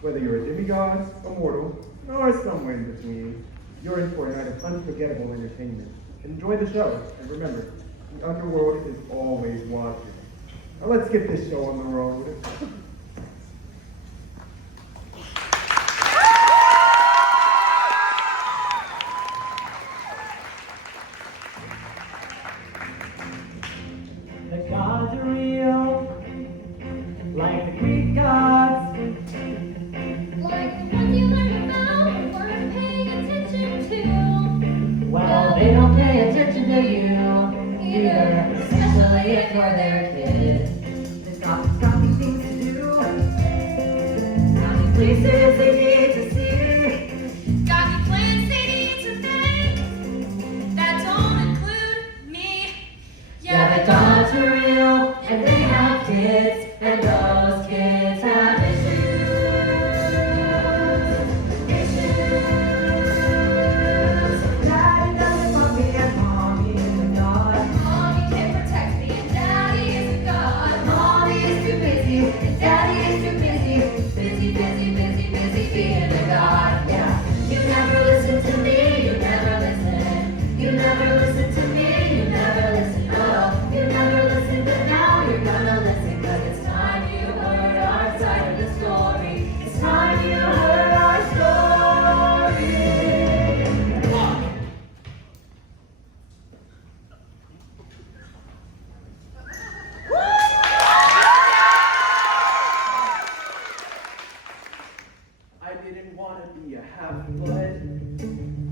Whether you're a demigod, a mortal, or somewhere in between, you're in for a night of unforgettable entertainment. Enjoy the show, and remember, the underworld is always watching. Now let's get this show on the road. The gods are real, like the Greek gods. Like the ones you learned about and weren't paying attention to. Well, they don't pay attention to you Either, especially if you're their kid. They've got these things to do, got these places they need to see. Got me plans they need to make that don't include me. Yeah, the gods are real, and they have kids, and those kids have issues. Daddy doesn't love me, and mommy is a god. Mommy can't protect me and daddy is a god. Mommy is too busy, and daddy is too busy. Busy, busy, busy, busy being a god. Yeah, you never listen to me, you never listen. You never listen to me, you never listen. Oh, you never listen, but now you're gonna listen. 'Cause it's time you heard our side of the story. It's time you heard our story. I didn't want to be a half-blood.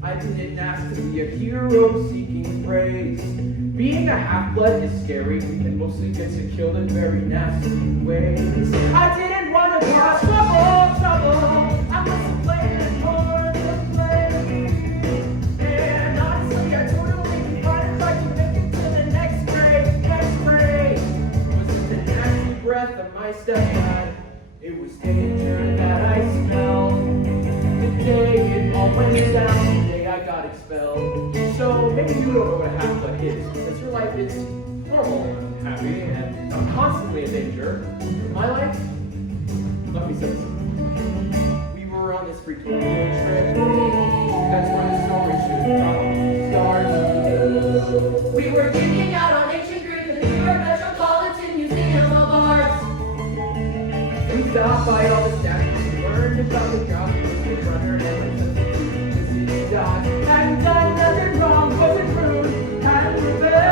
I didn't ask to be a hero seeking praise. Being a half-blood is scary and mostly gets you killed in very nasty ways. I didn't want to cause trouble. I wasn't playing for the play. And honestly, I totally be fine if I could make it to the next grade. Was it the nasty breath of my stepdad? It was danger that I smelled. The day it all went down, the day I got expelled. So maybe you don't know what a half-blood is, because your life is normal, happy, and I'm constantly in danger. My life? Let me say something. We were on this freaking field trip. That's where the story should start. We were geeking out on ancient Greek at the New York Metropolitan Museum of Art. We stopped by all the statues and learned about the job of the runner and the city dog. Hadn't done nothing wrong, wasn't rude, hadn't rebelled.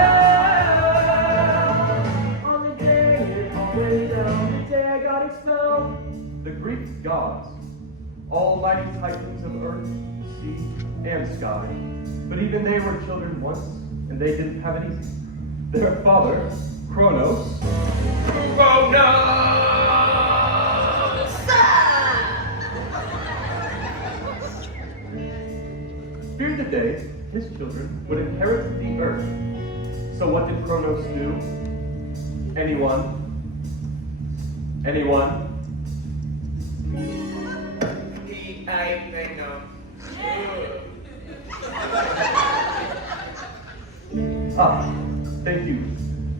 On the day it all went down, the day I got expelled. The Greek gods, all mighty titans of earth, sea, and sky. But even they were children once, and they didn't have it easy. Their father, Kronos. Feared the day his children would inherit the earth. So what did Kronos do? Anyone? He ate Venom. Ah, thank you,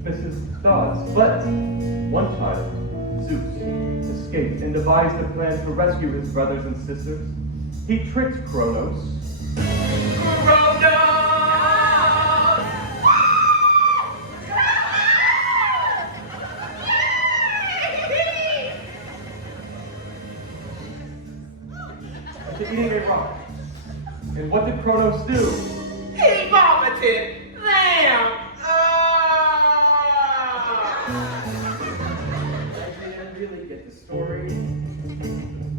Mrs. Dawes. But one child, Zeus, escaped and devised a plan to rescue his brothers and sisters. He tricked Kronos. Into eating a rock. And what did Kronos do? He vomited them. I didn't really get the story.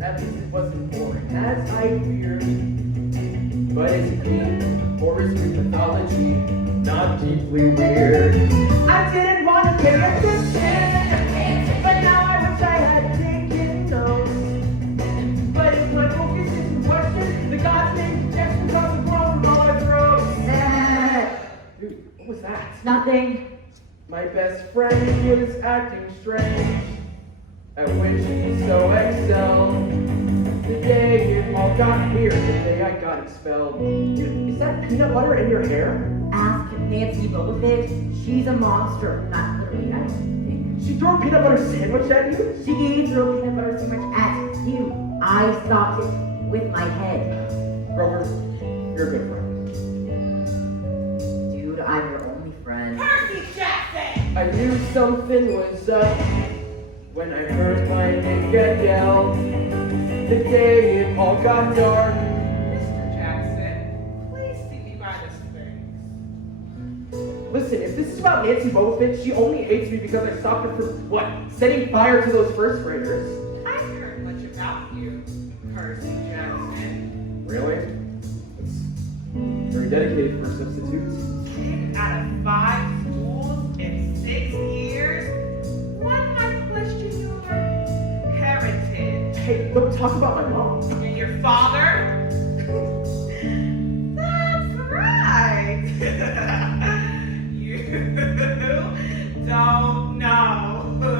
At least it wasn't boring, as I feared. But it's deep, or is Greek mythology not deeply weird? I didn't want to pay attention, but now I wish I had taken notes. But if my focus is in question, the gods make suggestions on the world from all my throats. Dude, what was that? Nothing. My best friend was acting strange, at which he so excelled. The day it all got weird, the day I got expelled. Dude, is that peanut butter in your hair? Ask Nancy Bobovich. She's a monster. Not literally, I don't think. She threw a peanut butter sandwich at you? She threw a peanut butter sandwich at you. I stopped it with my head. Grover, you're a good friend. Dude, I'm your only friend. Percy Jackson! I knew something was up when I heard my name get yelled. The day it all got dark. Mr. Jackson, please see me by the Sphinx. Listen, if this is about Nancy Bofin, she only hates me because I stopped her from, what, setting fire to those first graders. I've heard much about you, Percy Jackson. Really? That's very dedicated for a substitute. Kicked out of 5 schools in 6 years? One might question your heritage. Hey, don't talk about my mom. And your father? That's right. You don't know who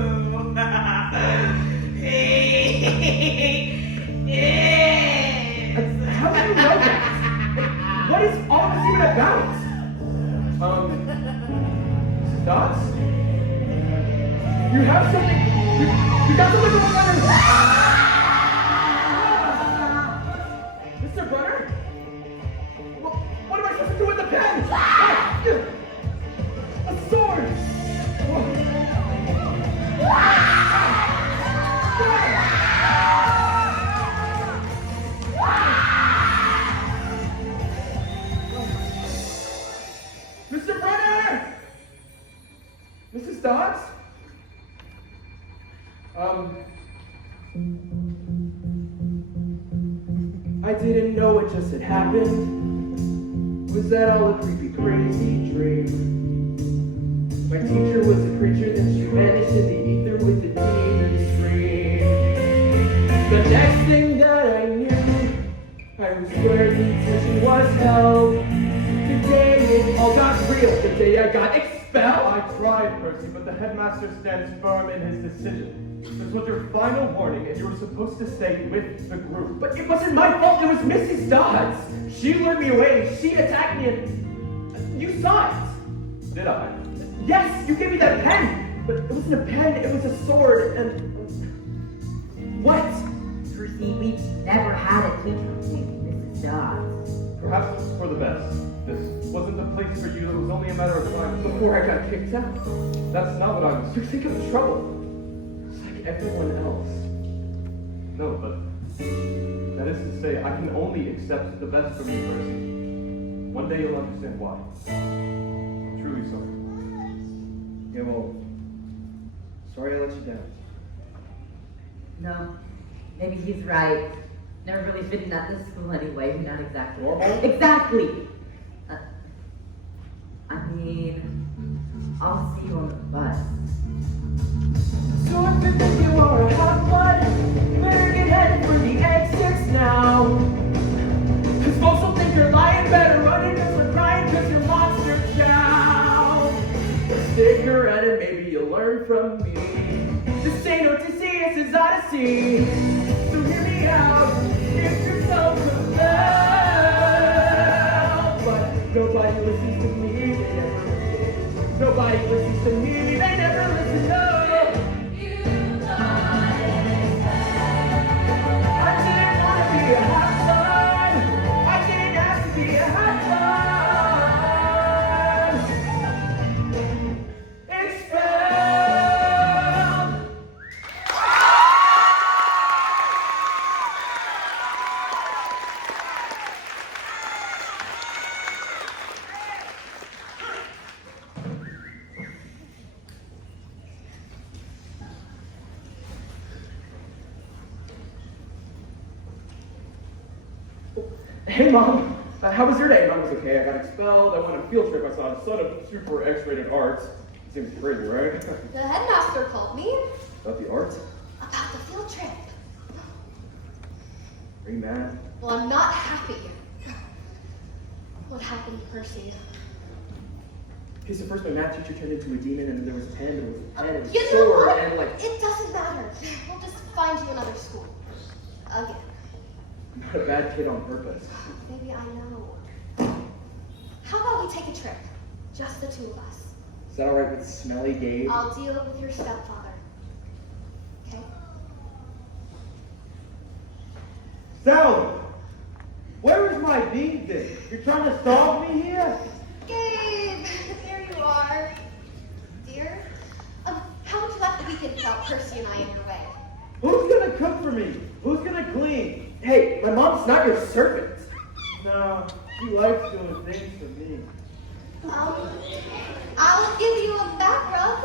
he is. How do you know that? What is all this even about? Dots? You have something. You got something going on. Mr. Brunner? What am I supposed to do with the pen? A sword! Mr. Brunner! Mrs. Dodds? I didn't know it just had happened. Was that all a creepy, crazy dream? My teacher was a creature, then she vanished in the ether with a demon scream. The next thing that I knew, I was where detention was held. The day it all got real, the day I got expelled. I tried, Percy, but the headmaster stands firm in his decision. This was your final warning, and you were supposed to stay with the group. But it wasn't my fault, it was Mrs. Dodds. She lured me away, she attacked me, and you saw it. Did I? Yes, you gave me that pen. But it wasn't a pen, it was a sword, and... What? Percy, we've never had a teacher named Mrs. Dodds. Perhaps it's for the best. This wasn't the place for you, it was only a matter of time. Before I got kicked out. That's not what I was... You think of trouble. Just like everyone else. No, but... That is to say, I can only accept the best from you, Percy. One day you'll understand why. I'm truly sorry. Yeah, well... Sorry I let you down. No, maybe he's right. Never really fitting at this school anyway. Not exactly. Normal? Exactly. I mean, I'll see you on the bus. So if you think you are a hot blood, better get headed for the exits now. Cause folks will think you're lying, better running cause we're crying cause you're monster chow. But stick around and maybe you'll learn from me. This ain't no Odysseus, it's Odyssey. So hear me out, if you're so compelled. But nobody listens to me, they never listen. Nobody listens to me, they never listen, no. I didn't want to be a hot blood. I didn't have to be a hot blood. Expelled. Hey, Mom. How was your day? Mom was okay. I got expelled. I went on a field trip. I saw a ton of super X-rated art. Seems crazy, right? The headmaster called me About the art? about the field trip. Are you mad? Well, I'm not happy. What happened, Percy? Okay, so first my math teacher turned into a demon, and there was a pen, and there was a pen, and a You know sword, what? and like... It doesn't matter. We'll just find you another school. Again. I'm not a bad kid on purpose. Maybe I know. How about we take a trip? Just the two of us. Is that alright with smelly Gabe? I'll deal with your stepfather. Okay? Sally, where is my bean dish? You're trying to starve me here? Gabe, there you are. Dear, how would you like the weekend without Percy and I in your way? Who's gonna cook for me? Who's gonna clean? Hey, my mom's not your servant. No, she likes doing things for me. I'll give you a back rub.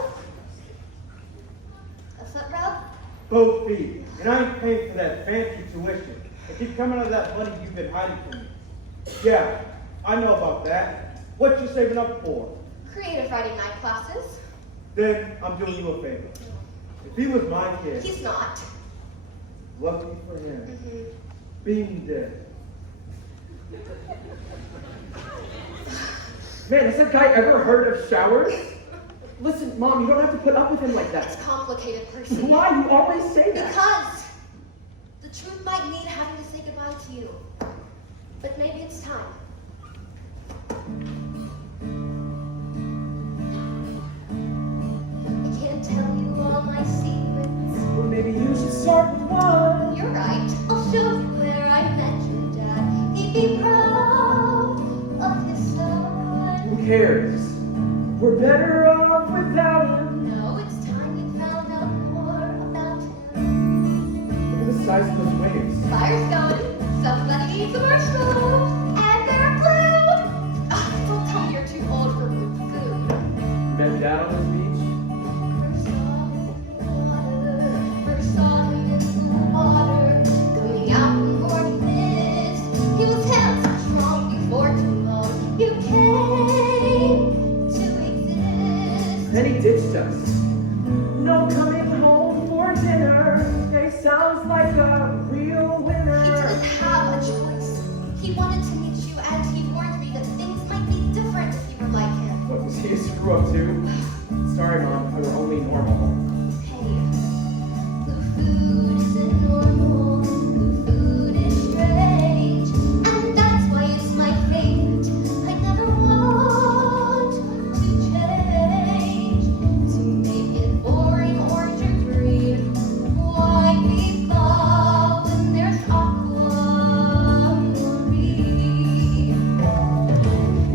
A foot rub? Both feet. And I ain't paying for that fancy tuition. It keeps coming out of that money you've been hiding from me. Yeah, I know about that. What you saving up for? Creative writing night classes. Then I'm doing you a favor. If he was my kid, He's not. lucky for him, Mm-hmm. being dead. Man, has that guy ever heard of showers? Listen, Mom, you don't have to put up with him like It's that. complicated, Percy. Why? You always say that. Because the truth might mean having to say goodbye to you. But maybe it's time. I can't tell you all my secrets. Well, maybe you should start with one. You're right. I'll show you where I met your dad. He'd be proud of his son. Who cares? We're better off without him. No, it's time you found out more about him. Look at the size of those waves. Fire's going. Somebody needs a marshmallow. And they're blue. Ah, don't tell me you're too old for blue food. Met Dad on this beach. First saw him in the water, coming out in morning mist. He was handsome, strong before too long. You came to exist. Then he ditched us. No coming home for dinner. Hey, sounds like a real He winner. didn't have a choice. He wanted to meet you, and he warned me that things might be different if you were like him. What, was he a screw up too? Sorry, Mom, I were only normal. Hey, blue food isn't normal. Blue food is strange, and that's why it's my fate. I never want to change, to make it boring, orange or green. Why be bold when there's aquamarine?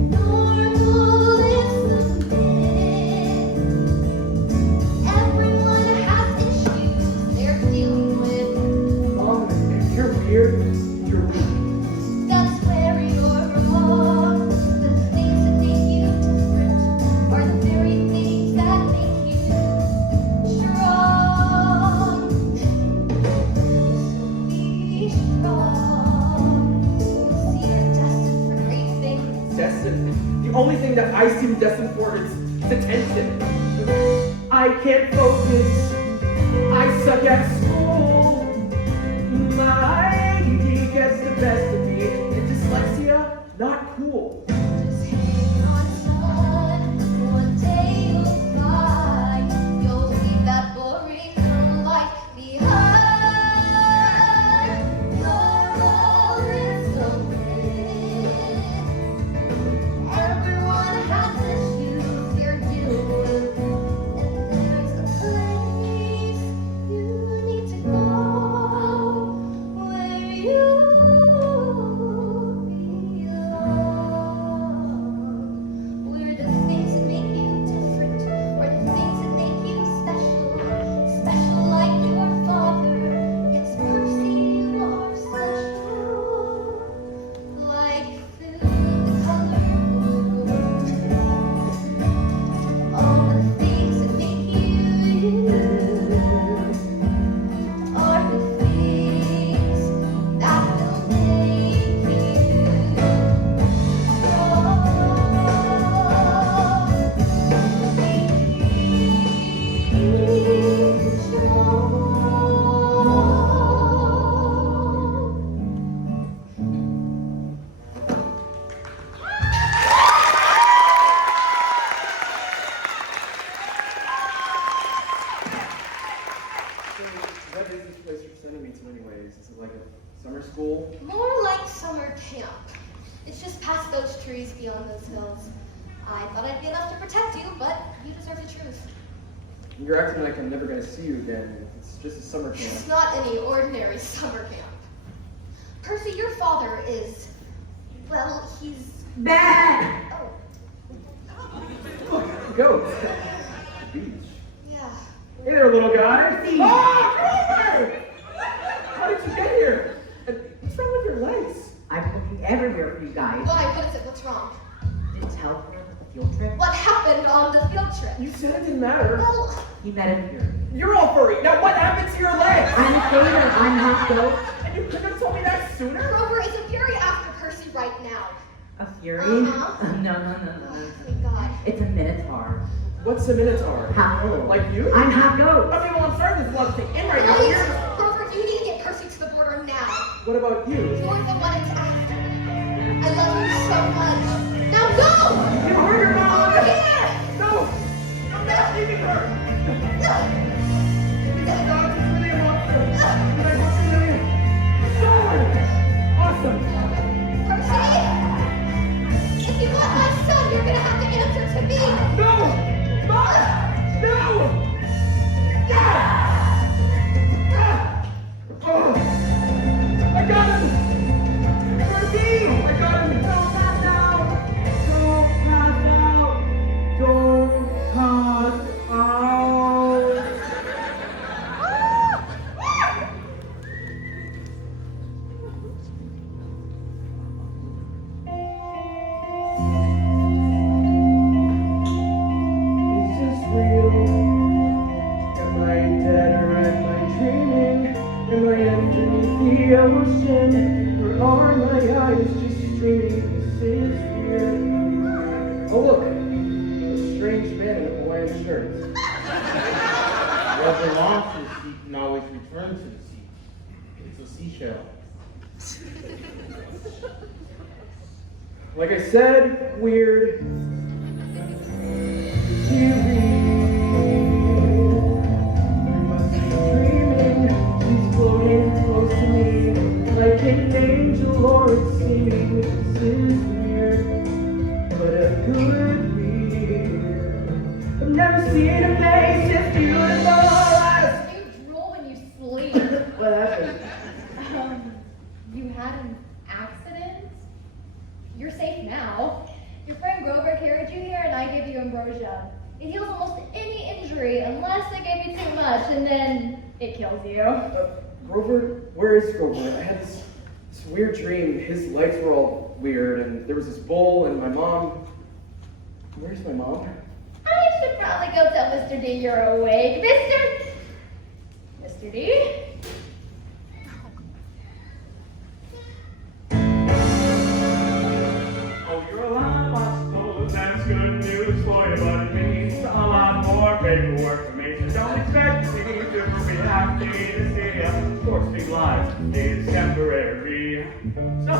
Normal is the myth. Everyone has issues they're dealing with. Mom, if you're weird, you're weak. That's where you're wrong. The things that make you different are the very things that make you strong. Be strong. See, you're destined for great things. Destined. The only thing that I seem destined for is attention. I can't focus. I suck at school. My geek gets the best of me. And dyslexia, not cool. Just hang on, son. One day you'll fly. You'll leave that boring little life behind. Normal is the myth. Everyone has issues you're dealing with, and there's a place you need to go where you belong, where the things that make you different are the things that make you special, special like your father. It's Percy, you are special, like food, the color blue. All the things that make you are the things that will make you strong. So, what is this place you're sending me to anyways? Is it like a summer school? More like summer camp. It's just past those trees beyond those hills. I thought I'd be enough to protect you, but you deserve the truth. You're acting like I'm never gonna see you again. It's just a summer camp. It's not any ordinary summer camp. Percy, your father is, well, he's... Bad! Oh, Goats. Beach. yeah. Hey there, little guy. Percy! Oh, Grover! How did you get here? And what's wrong with your legs? I'm looking everywhere for you guys. Why? What is it? What's wrong? Didn't tell for the field trip. What happened on the field trip? You said it didn't matter. Well, He met him here. You're all furry. Now what happened to your legs? I'm a sailor. I'm half goat. And you could have told me that sooner? Grover is a fury after Percy right now. A fury? Uh-huh. No. Oh, thank God. It's a minotaur. What's a minotaur? Half goat. Like you? I'm half goat. Okay, well, I'm starting this love thing in right now. Please, You're... Grover, you need to get Percy to the border now. What about you? You're the one it's after. I love you so much. Now go! You hurt your mom! Over here! No! I'm not leaving her! No! God, it's really a monster! He's like, what's your name? Son! Awesome! Percy? If you want my son, you're gonna have to answer to me. No! Mom! No! Yeah! Oh! I got him! Percy! I got him! Don't pass out! Don't pass out! Don't pass out! Is this real? Am I dead or am I dreaming? Am I underneath the ocean? Or are my eyes just streaming? This is weird. Oh look, a strange man in a Hawaiian shirt. What belongs to the sea can always return to the sea. It's a seashell. Like I said, weird. Dreaming, he's floating close to me, like an angel or it's seeming. This is weird, but a good weird. I've never seen a face as beautiful as. You drool when you sleep. What happened? You had an accident? You're safe now. Your friend Grover carried you here and I gave you ambrosia. It heals almost any injury unless I gave you too much and then it kills you. Grover? Where is Grover? I had this weird dream. His legs were all weird, and there was this bowl, and my mom. Where's my mom? I should probably go tell Mr. D you're awake. Mr. D? Oh, you're alive, I suppose that's good news for you, but it means a lot more paperwork for me. So don't expect me to be happy to see you. Of course, big life is temporary. So,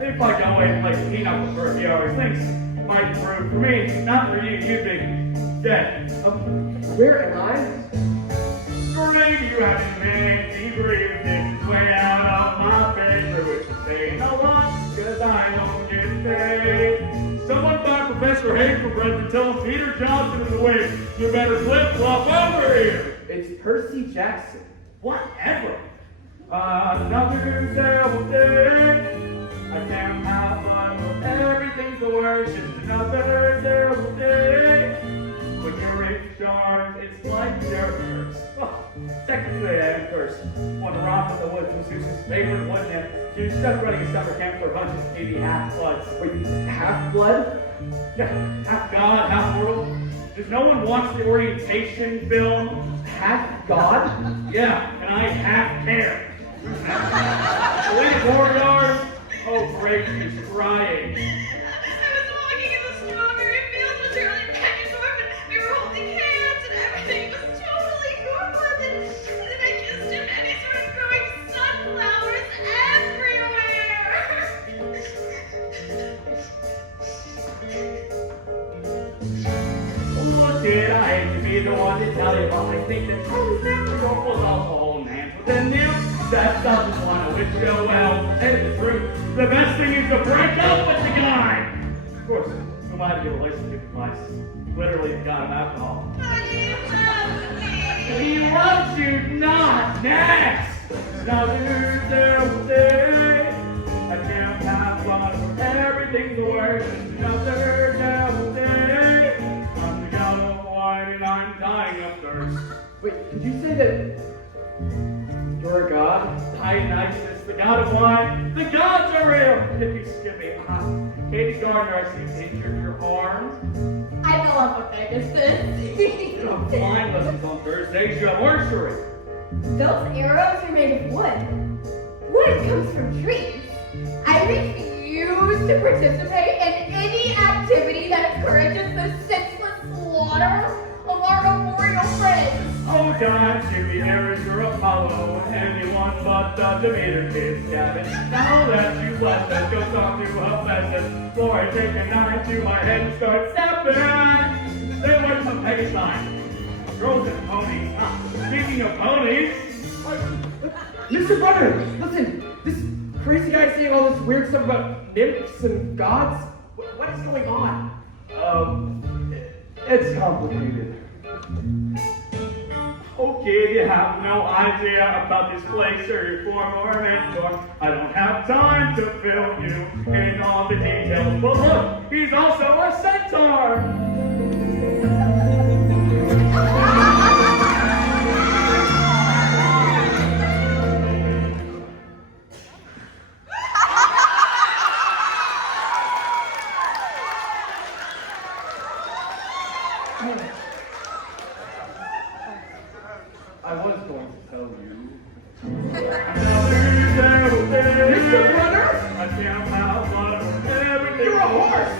if I go away and play pinochle for a few hours, things might improve for me. Not for you, you'd be dead. Where am I? Great, you haven't been debriefed. It's way out of my paper, which is saying a lot, cause I don't get paid. Someone find Professor Hazelbread and tell him Peter Johnson is awake. You better flip-flop over here. It's Percy Jackson. Whatever. Another terrible day. I can't have fun. Everything's the worst. Just another terrible day. When you're in charge, it's like your curse. Oh, technically, I am cursed. One romp in the woods was Zeus's favorite, wasn't it? You stuck running a summer camp for a bunch of maybe half-bloods. Wait, half-blood? Yeah, half god, half mortal. Does no one watch the orientation film? Half-god? Yeah, and I half care. The lady warrior, oh great, she's crying. I was walking in the strawberry fields with Shirley back and forth, and we were holding hands, and everything was totally normal. And then I kissed him, and he started growing sunflowers everywhere. Look it, I hate to be the one to tell you, but I think that Charlie never was also holding hands with them. That doesn't want to wish you well. And the truth, the best thing is to break up with the guy. Of course, who might have your relationship advice? Literally the god of alcohol. But he loves me. He loves you not. Next. Another terrible day. I can't have fun, everything's the worst. Just another devil day. I'm the god of wine and I'm dying of thirst. Wait, did you say that you're a god? Dionysus, the god of wine. The gods are real. Hippie skippy. Katie Gardner, I see injured your arms. I fell off a Pegasus. You have flying lessons on Thursdays. You have archery. Those arrows are made of wood. Wood comes from trees. I refuse to participate in any activity that encourages the senseless slaughter of our arboreal friends. Oh God, Jimmy, there is your Apollo. Anyone but the Demeter kids, Gavin. Now that you've left us, go talk to a pheasant. Before I take a knife to my head and start stepping. Stay away from Peggy sign. Girls and ponies. Speaking of ponies. Mr. Brunner, listen, this crazy guy saying all this weird stuff about nymphs and gods. What is going on? It's complicated. Okay, you have no idea about this place or your former mentor. I don't have time to fill you in all the details. But look, he's also a centaur. I was going to tell you. Mr. Brunner? I can't have fun. Everything. You're a horse!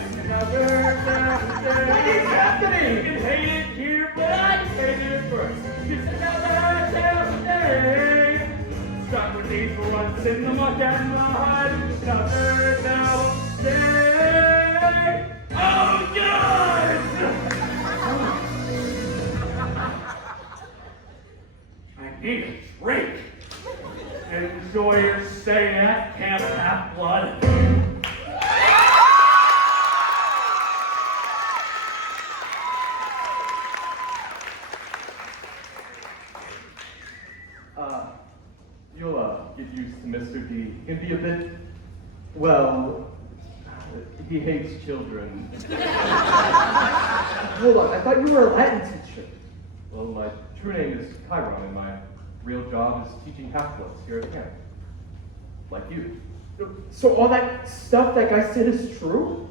What is happening? You can hate it here, but I hate it first. It's another damn day. Stuck with these runs in the muck and mud. Another damn day. Oh, God! I need a drink. Enjoy your stay at Camp Half-Blood. You'll get used to Mr. D. He can be a bit, well, he hates children. Hold on, I thought you were a Latin teacher. Well, my true name is Chiron, and my real job is teaching half-bloods here at camp. Like you. So all that stuff that guy said is true?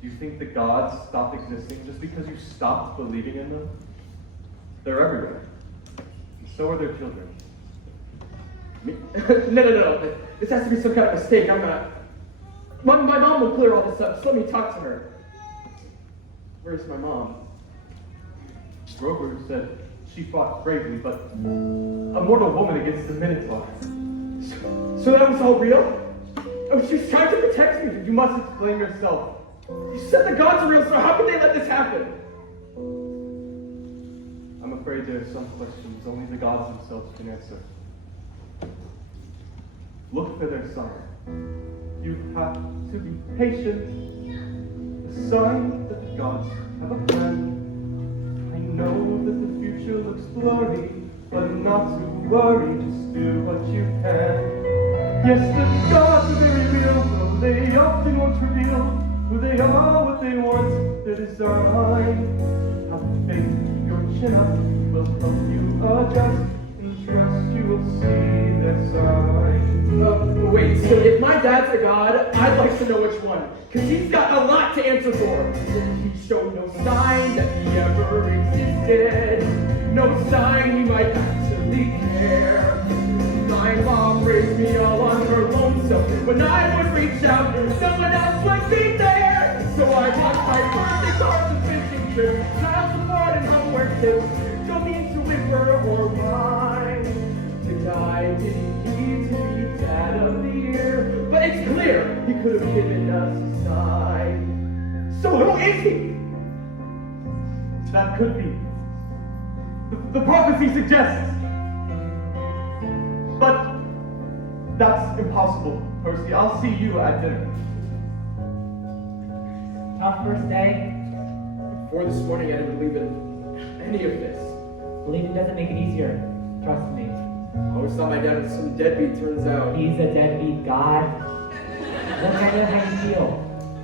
Do you think the gods stopped existing just because you stopped believing in them? They're everywhere. And so are their children. No. This has to be some kind of mistake. I'm not. My mom will clear all this up. Just let me talk to her. Where's my mom? Grover said she fought bravely, but a mortal woman against the Minotaur. So that was all real? Oh, she was trying to protect me. You must explain yourself. You said the gods are real, so how could they let this happen? I'm afraid there are some questions only the gods themselves can answer. Look for their sign. You have to be patient. The sign that the gods have a plan. I know that the future looks blurry, but not to worry, just do what you can. Yes, the gods are very real, though they often won't reveal who they are, what they want, their design. Have faith, your chin up will help you adjust, and trust you will see their sign. Wait, so if my dad's a god, I'd like to know which one. Because he's got a lot to answer for. He showed no sign that he ever existed. No sign he might actually care. My mom raised me all on her lonesome. When I would reach out, no one else would be there. So I bought my birthday cards and fishing trips, child support and homework tips. Don't need to whimper or whine. The guy didn't need to be dad of the year, but it's clear he could have given us a sign. So who is he? That could be. The prophecy suggests. But that's impossible, Percy. I'll see you at dinner. Tough first day. Before this morning, I didn't believe in any of this. Believing doesn't make it easier. Trust me. I always thought my dad was some deadbeat, turns out. He's a deadbeat god. Look, I know how you feel.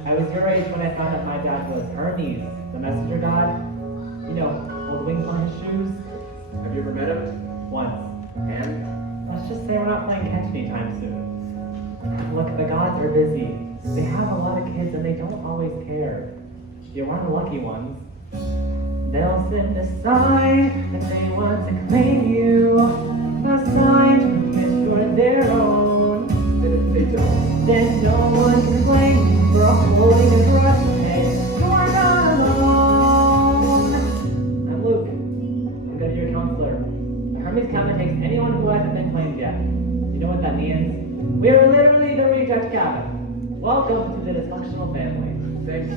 I was your age when I found out my dad was Hermes, the messenger god. You know, old wings on his shoes. Have you ever met him? Once. And? Let's just say we're not playing catch anytime soon. Look, the gods are busy. They have a lot of kids and they don't always care. You're one of the lucky ones. They'll send a sign that they want to claim you. A sign to prove you're their own. And if they don't? Then no one can blame you for holding a grudge. Hey, you're not alone. I'm Luke. I'm gonna be your counselor. A Hermes cabin takes anyone who hasn't been claimed yet. You know what that means? We're literally the reject cabin. Welcome to the dysfunctional family. Thanks.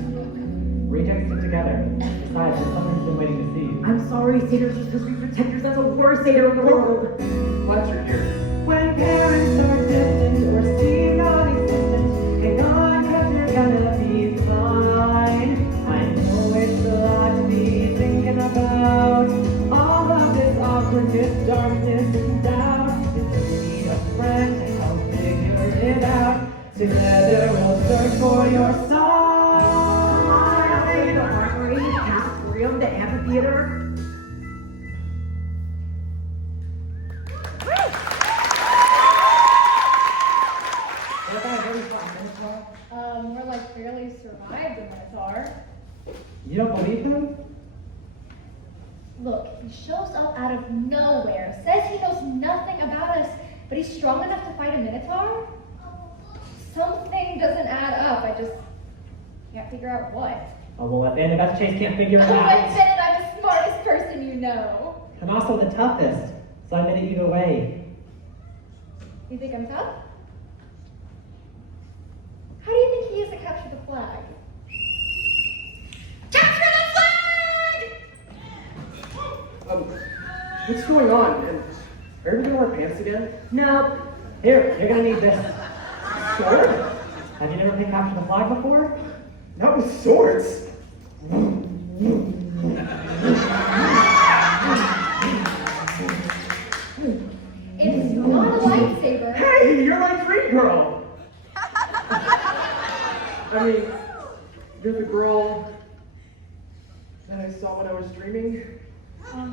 Rejects stick together. Besides, there's someone who's been waiting to see you. I'm sorry, satyrs are supposed to be protectors. That's the worst satyr in the world. Glad you're here. When parents are distant or seem non-existent, hang on 'cause you're gonna be fine. I know it's a lot to be thinking about. All of this awkwardness, darkness, and doubt. If you need a friend to help figure it out, together we'll search for your song. The armory, the cafetorium, the amphitheater. More like barely survived a Minotaur. You don't believe him? Look, he shows up out of nowhere, says he knows nothing about us, but he's strong enough to fight a Minotaur? Something doesn't add up. I just can't figure out what. Oh, well, at the end of that, Chase can't figure it Oh, I out. admit it, I'm the smartest person you know. I'm also the toughest, so I made it either way. You think I'm tough? How do you think he is to capture the flag? Capture the flag! What's going on? And are we gonna wear pants again? Nope. Here, you're gonna need this. Sword? Have you never played capture the flag before? Not with swords. It's not a lightsaber. Hey, you're my dream girl. I mean, you're the girl that I saw when I was dreaming. Are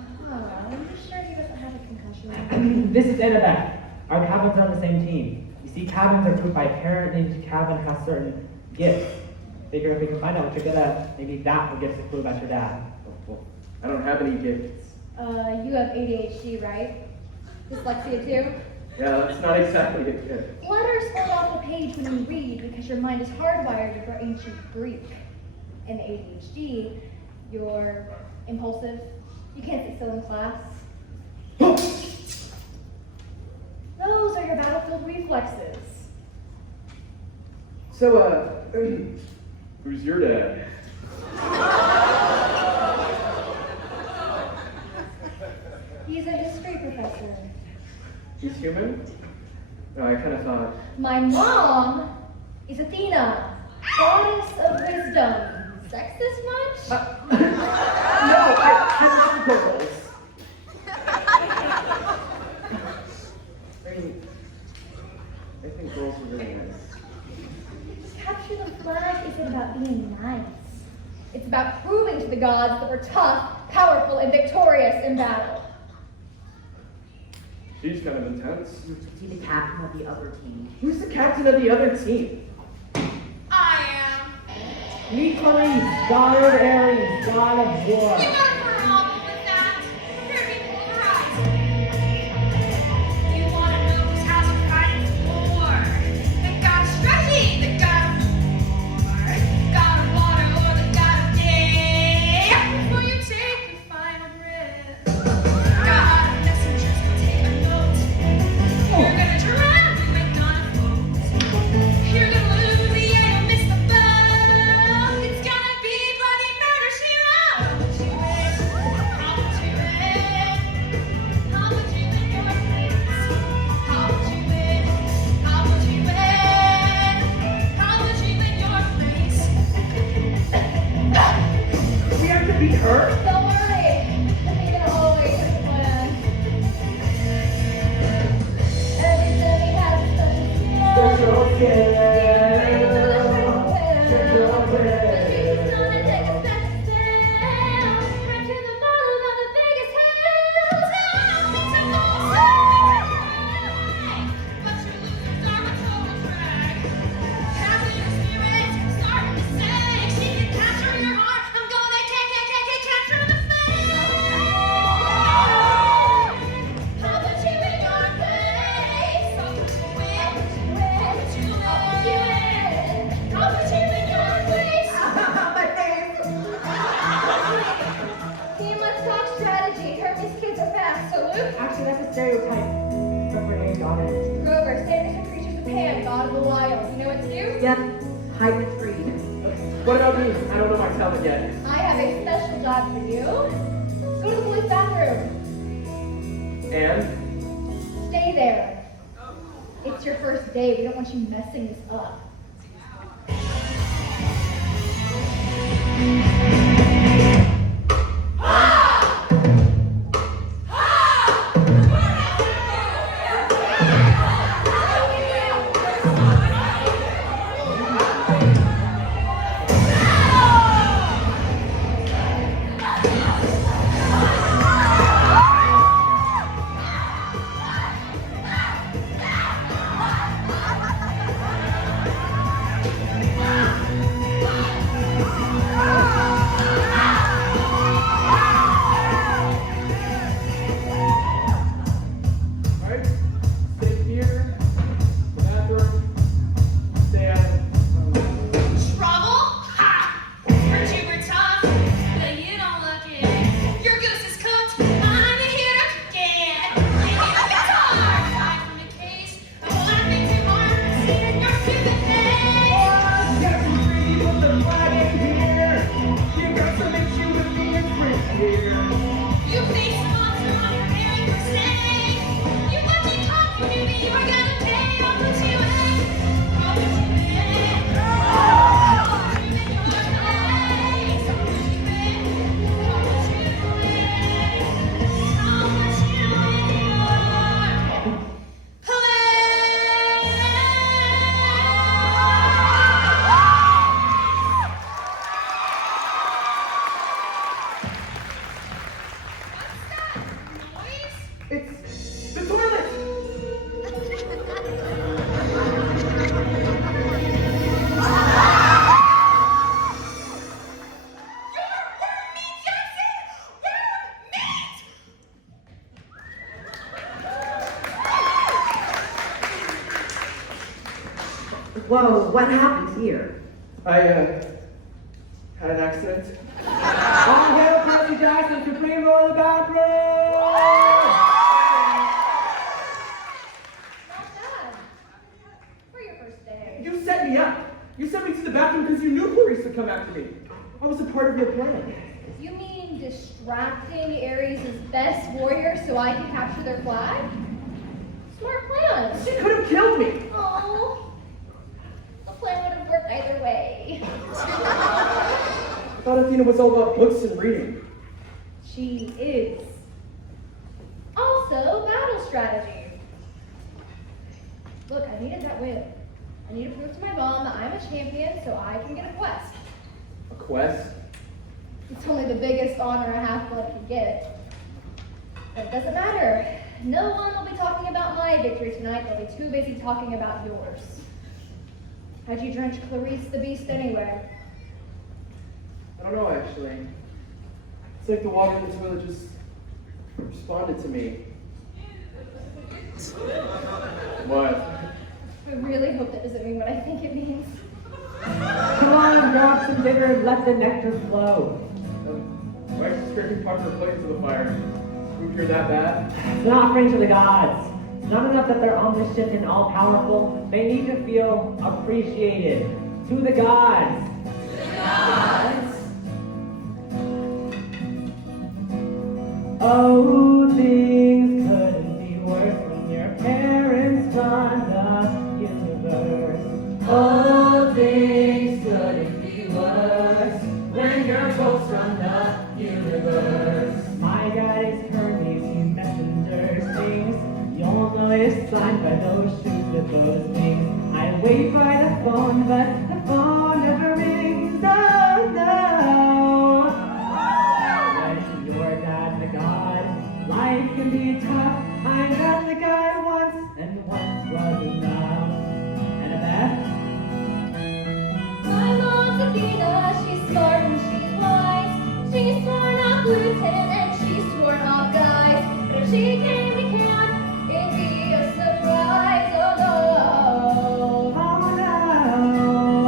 you sure he doesn't have a concussion? This is Annabeth. Our cabins are on the same team. You see, cabins are grouped by parent, and each cabin has certain gifts. Figure if we can find out what you're good at, maybe that will give us a clue about your dad. Well, I don't have any gifts. You have ADHD, right? Dyslexia too? Yeah, that's not exactly a gift. Letters fall off the page when you read because your mind is hardwired for ancient Greek. In ADHD, you're impulsive. You can't sit still in class. Those are your battlefield reflexes. So, who's your dad? He's a history professor. He's human? No, I kind of thought. My mom is Athena, goddess of wisdom. Sexist much? No, I have girls. I think girls are really nice. Capture the flag isn't about being nice. It's about proving to the gods that we're tough, powerful, and victorious in battle. She's kind of intense. You're to be the captain of the other team. Who's the captain of the other team? I am. Meet Clarice, daughter of Ares, god of war. You got a problem with that? Here, people, right. You want to know whose house you're fighting for? The god of stretching, the god of war, god of water, or the god of day. Before you take your final breath, god of messengers, go take a note. You're gonna drown, you ain't gonna float. You're gonna lose the air, you'll miss the boat. It's gonna be bloody murder, she loves you. a stereotype. But Renee got it. Grover, standards for creatures with hand, god of the wild. You know what to do? Yep, hide and freed. What about me? I don't know my talent yet. I have a special job for you. Go to the boys' bathroom. And? Stay there. It's your first day. We don't want you messing this up. Alright, stay here. Bathroom. Stay out of Trouble? Ha! Heard you were tough, but you don't look it. Your goose is cooked. I'm here to cook it. Play me the guitar. Hide from the case. I wanna be too hard to see in your stupid face. Captain Free with the flag in here. You got to make you with me and Chris here. You face monster on your very first day. You let me talk to me, you are gonna pay. I'll put you in. I'll put you in. I'll put you in your place. I'll put you in. I'll put you in. I'll put you in your place. It's the toilet! Whoa, what happened here? I, had an accident. All hail Percy Jackson, supreme lord of the bathroom! Not bad. For your first day. You set me up. You sent me to the bathroom because you knew Clarice would come after me. I was a part of your plan. You mean distracting Ares' best warrior so I can capture their flag? Smart plan. She could have killed me. Oh, the plan would have worked either way. I thought Athena was all about books and reading. She is. Also, battle strategy. Look, I needed that win. I need to prove to my mom that I'm a champion so I can get a quest. A quest? It's only the biggest honor a half-blood can get. But it doesn't matter. No one will be talking about my victory tonight. They'll be too busy talking about yours. How'd you drench Clarice the Beast anyway? I don't know, actually. It's like the water in the toilet just responded to me. What? I really hope that doesn't mean what I think it means. Come on, grab some dinner and let the nectar flow. Why is she scraping popular plate into the fire? Prove you're that bad? It's not friends of the gods. It's not enough that they're omniscient and all-powerful. They need to feel appreciated. To the gods. Oh, things couldn't be worse when your parents run the universe. Oh, things couldn't be worse when your folks run the universe. My God is Hermes, he's messenger things. You'll know it's signed by those shoes with those things. I wait by the phone, but the phone never rings. Oh, no. When your dad's a god, life can be tough. I met the guy once, and once was enough. Annabeth? My mom's Athena, she's smart and she's wise. She's sworn off gluten and she's sworn off guys. But if she came to camp, it'd be a surprise. Oh no. Oh no.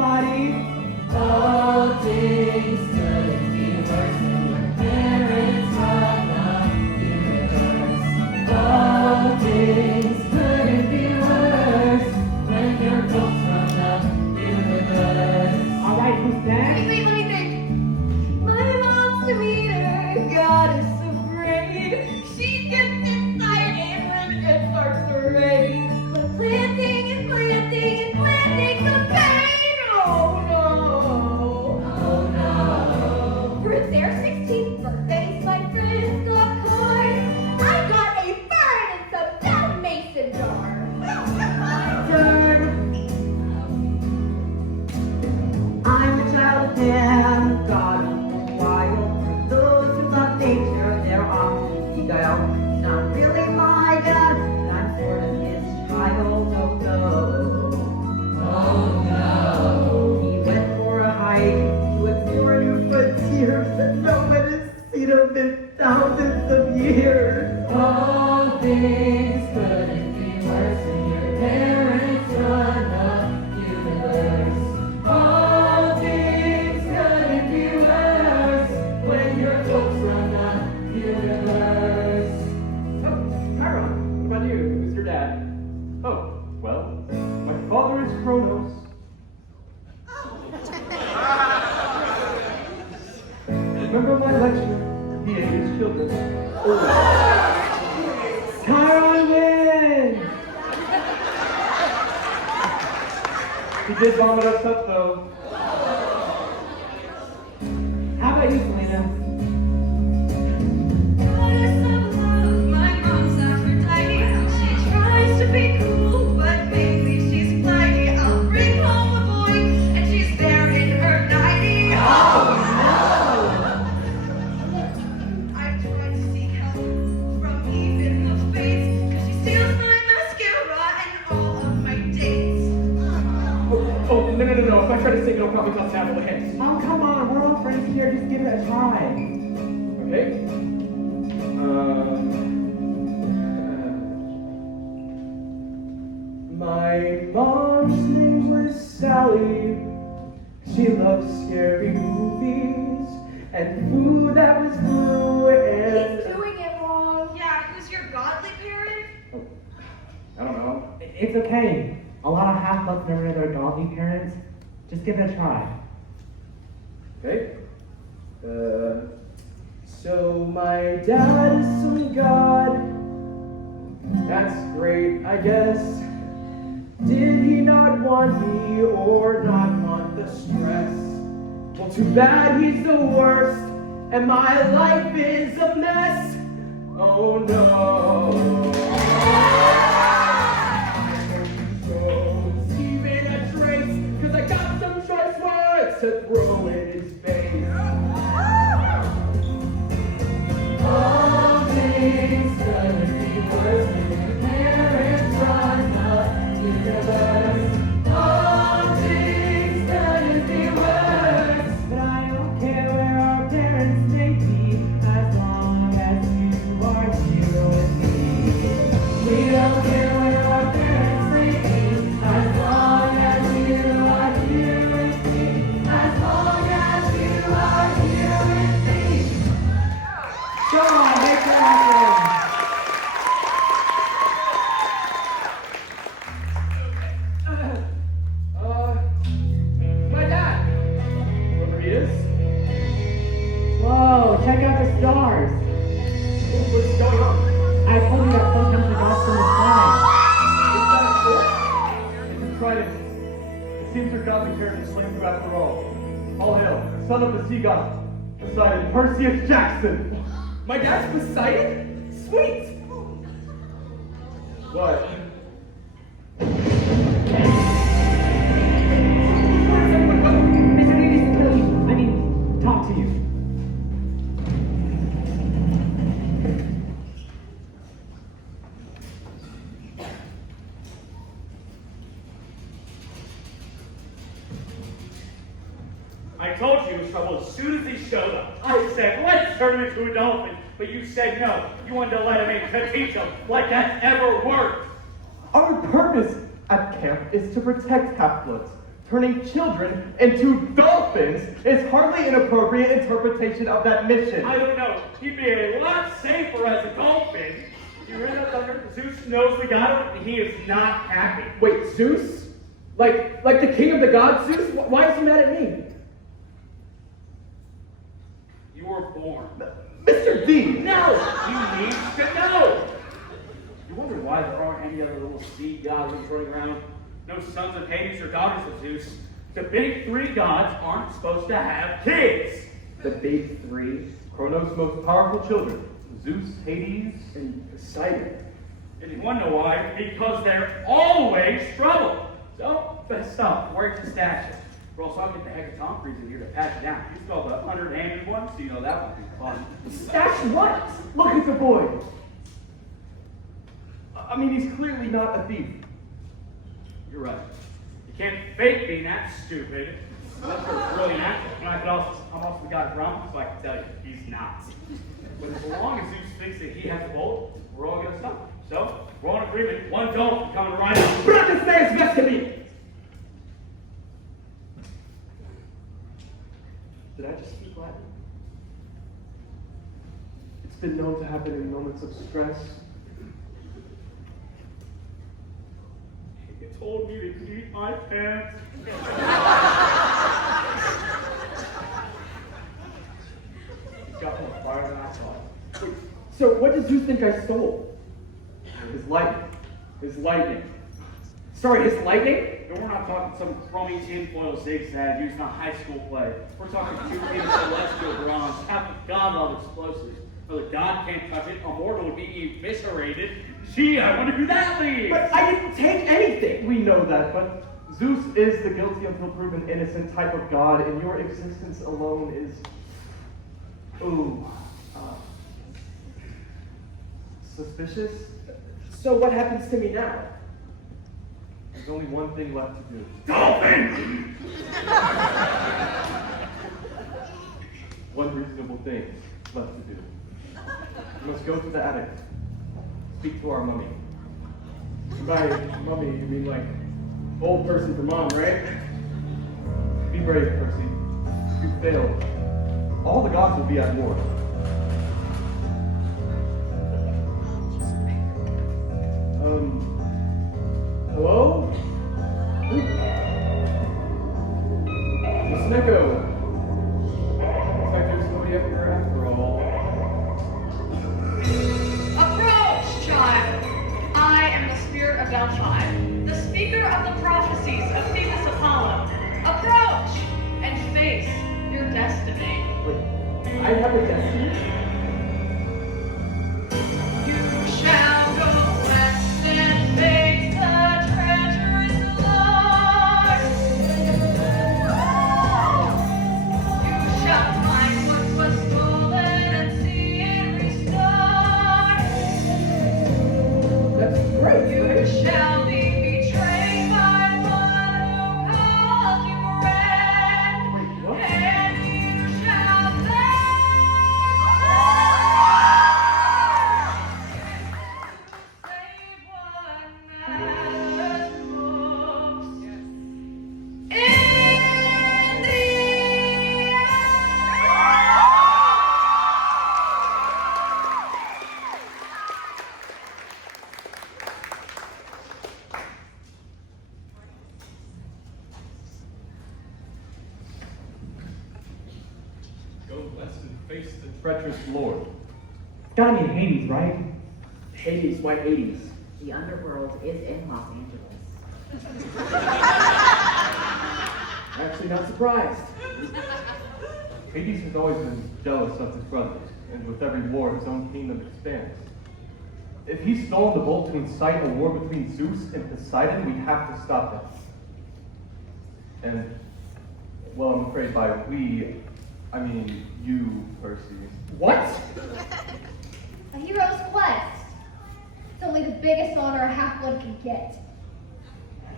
everybody. All things couldn't be worse when your parents run the universe. All things couldn't be worse when your folks run the universe. All right, who's next? Wait, let me think. My mom's demeanor, goddess of rain. She gets excited when it starts to rain. But planting and planting and planting the pain. Oh no. Oh no. For their 16th birthdays, my friends got cards. I got a bird and some down mason jar. Turn. I'm a child of man, God of the wild. For those who love nature, they're often beguiled. He's not really my dad, but I'm sort of his child. Oh no. Oh no. He went for a hike to explore new frontiers that no one has seen him in thousands of years. All things couldn't be worse when your parents run the universe. All things couldn't be worse when your folks run the universe. Oh, Chiron, what about you? Who's your dad? Oh, well, my father is Kronos. Remember my lecture? He ate his children. Chiron wins! He did vomit us up though. How about you, Selena? Goddess of love, my mom's Aphrodite. She tries to be cool, but mainly she's flighty. I'll bring home a boy, and she's there in her nightie. Oh I've tried to seek help from even the fates, 'cause she steals my mascara and all of my dates. Oh, no. If I try to sing, it'll probably cause several hits. no! Oh, come on, we're all friends here, just give it a try. Okay. My mom's name was Sally. She loved scary movies and food that was blue and... He's doing it wrong. Yeah, who's your godly parent? I don't know. It's okay. A lot of half-bloods never know their godly parents. Just give it a try. Okay. So my dad is some god. That's great, I guess. Did he not want me or not want the stress? Well, too bad he's the worst, and my life is a mess. Oh no. Don't even a trace, 'cause I got some choice words to throw in his face. All things couldn't be worse when your parents run the universe. All things couldn't be worse. But I don't care where our parents may be, as long as you are here with me. We don't care where our parents may be, as long as you are here with me. As long as you are here with me. Go on, make it happen! My dad. Whoever he is. Whoa, check out the stars! What's going on? I told you that sometimes the gods from the sky. It's Trident. It seems your godly parents are slain through after all. All hail, son of the sea god, Poseidon, Percy Jackson. My dad's Poseidon? Sweet! What? Mr. Davies to kill you. I mean, talk to you. I told you he was trouble as soon as he showed up. I said, let's turn him into a dolphin. But you said no. You wanted to let him in to teach him like that ever worked. Our purpose at camp is to protect half-bloods, turning children into dolphins is hardly an appropriate interpretation of that mission. I don't know. He'd be a lot safer as a dolphin. You read that thunder? Zeus knows the god, and he is not happy. Wait, Zeus? Like the king of the gods, Zeus? Why is he mad at me? You were born. Mr. D! No! He needs to know! You wonder why there aren't any other little sea gods running around? No sons of Hades or daughters of Zeus. The big three gods aren't supposed to have kids! The big three? Cronos' most powerful children, Zeus, Hades, And Poseidon. And you want to know why? Because they're always trouble. So, best off, where's the stash? Or else I'll get the hecatomphrys in here to patch it down. You spelled the 100-handed one, so you know that won't be fun. Stash what? Look at the boy! I mean, he's clearly not a thief. You're right. You can't fake being that stupid. Unless you're really natural. And I'm also the guy from, so I can tell you, he's not. But as long as Zeus thinks that he has a bolt, we're all going to stop him. So, we're on agreement. One dolphin coming right up. Bratis says best to me! Did I just speak Latin? It's been known to happen in moments of stress. He told me to keep my pants. He's got more fire than I thought. Wait, so what does Zeus think I stole? His lightning. His lightning. Sorry, his lightning? And we're not talking some crummy tinfoil zigzag used in a high school play. We're talking 2 feet of celestial bronze, half of god-level explosives. Well, the god can't touch it, a mortal would be eviscerated. Gee, I wonder who that leaves! But I didn't take anything! We know that, but Zeus is the guilty until proven innocent type of god, and your existence alone is... suspicious? So what happens to me now? There's only one thing left to do. Dolphin! One reasonable thing left to do. We must go to the attic. Speak to our mummy. By mummy, you mean like old person for mom, right? Be brave, Percy. If you fail, all the gods will be at war. Hello? Miss Neko. Looks like there's nobody up here after all. Approach, child. I am the spirit of Delphi, the speaker of the prophecies of Phoebus Apollo. Approach and face your destiny. Wait, I have a destiny? You shall go west and face the treacherous Lord. You shall find what was stolen and see it restored. That's great. You shall be betrayed by one who called you friend. Wait, what? And you shall save what matters most. In the Go west and face the treacherous Lord. It's gotta be in Hades, right? Hades, why Hades? The underworld is in Los Angeles. Actually not surprised. Hades has always been jealous of his brothers, and with every war, his own kingdom expands. If he stole the bolt to incite a war between Zeus and Poseidon, we have to stop him. And, well, I'm afraid by we, I mean you, Percy. What? A hero's quest. It's only the biggest honor a half-blood can get.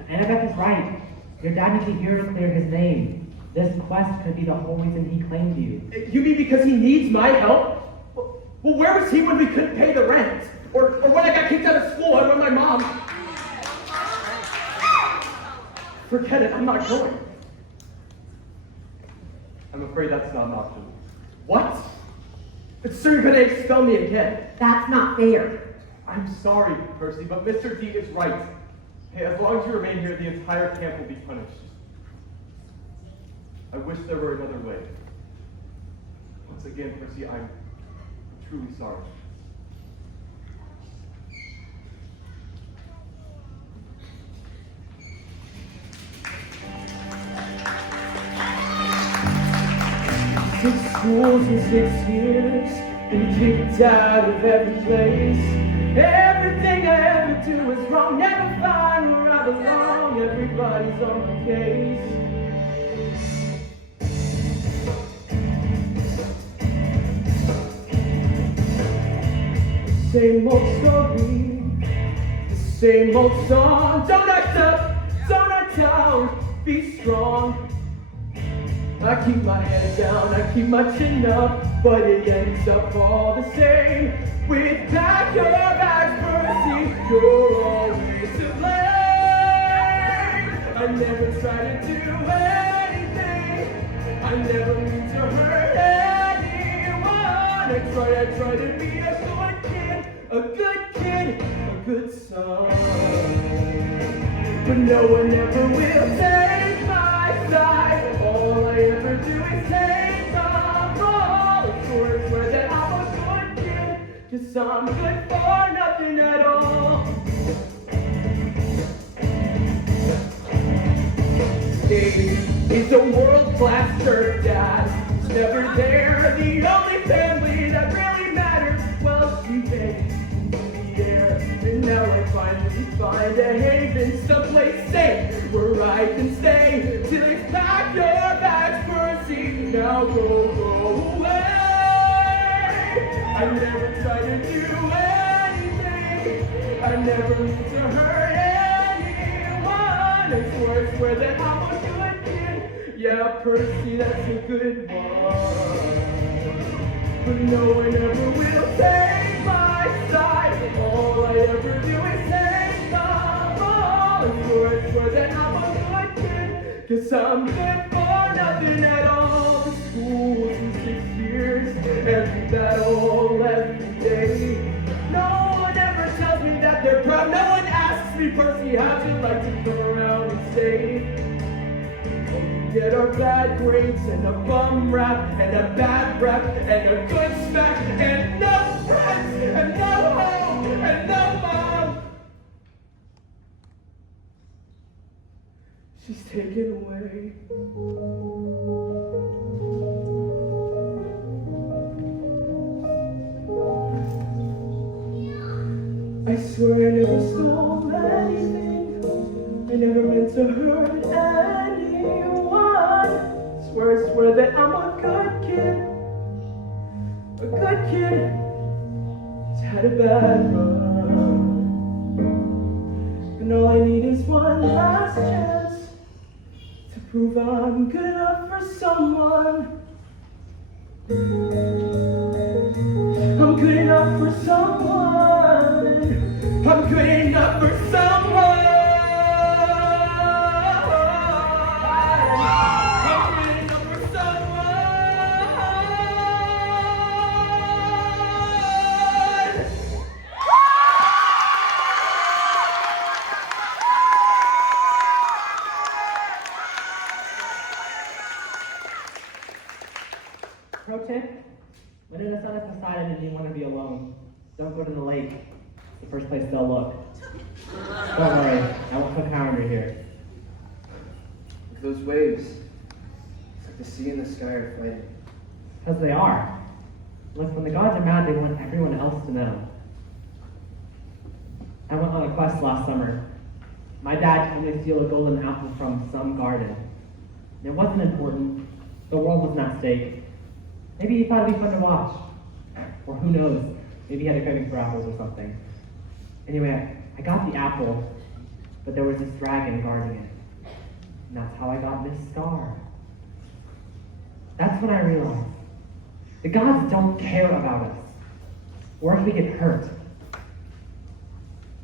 Annabeth is right. Your dad needs a hero to clear his name. This quest could be the whole reason he claimed you. You mean because he needs my help? Well, where was he when we couldn't pay the rent? Or when I got kicked out of school and when my mom... Forget it, I'm not going. I'm afraid that's not an option. What? But sir, you're gonna expel me again. That's not fair. I'm sorry, Percy, but Mr. D is right. Hey, as long as you remain here, the entire camp will be punished. I wish there were another way. Once again, Percy, I'm truly sorry. Six schools in 6 years, been kicked out of every place. Everything I ever do is wrong, never find where I belong. Everybody's on my case. Same old story, the same old song. Don't act up, don't act down, be strong. I keep my head down, I keep my chin up, but it ends up all the same. With back your back, Percy, you're always to blame. I never try to do anything, I never mean to hurt anyone. I try to be a good son. But no one ever will take my side. All I ever do is take the ball. I swear that I'm a good kid, just I'm good for nothing at all. Dave is a world-class church dad. He's never there, the only family that really matters. Well, she hangs in the air, and now I finally find a haven, someplace safe where I can stay till it's pack your bags, Percy. Now go away. I never try to do anything, I never mean to hurt anyone. I swear that I'm a good kid. Yeah, Percy, that's a good one. But no one ever will take my side. All I ever do is take the ball. I swear that I'm a good kid, 'cause I'm good for nothing at all. The school's in 6 years, every battle, every day. No one ever tells me that they're proud. No one asks me, Percy, how'd you like to come around and stay? Get our bad grades and a bum rap and a bad rap and a good smack and no friends and no home and no mom. She's taken away. I swear I never stole anything. I never meant to hurt anyone. I swear that I'm a good kid. A good kid who's had a bad run. And all I need is one last chance to prove I'm good enough for someone. I'm good enough for someone. I'm good enough for someone. Pro tip, when in a son has decided that you want to be alone, don't go to the lake. It's the first place they'll look. Don't worry, I won't put calendar here. Those waves, it's like the sea and the sky are fighting. Because they are. Look, when the gods are mad, they want everyone else to know. I went on a quest last summer. My dad told me to steal a golden apple from some garden. It wasn't important. The world wasn't at stake. Maybe he thought it'd be fun to watch. Or who knows, maybe he had a craving for apples or something. Anyway, I got the apple, but there was this dragon guarding it. And that's how I got this scar. That's when I realized the gods don't care about us, or if we get hurt.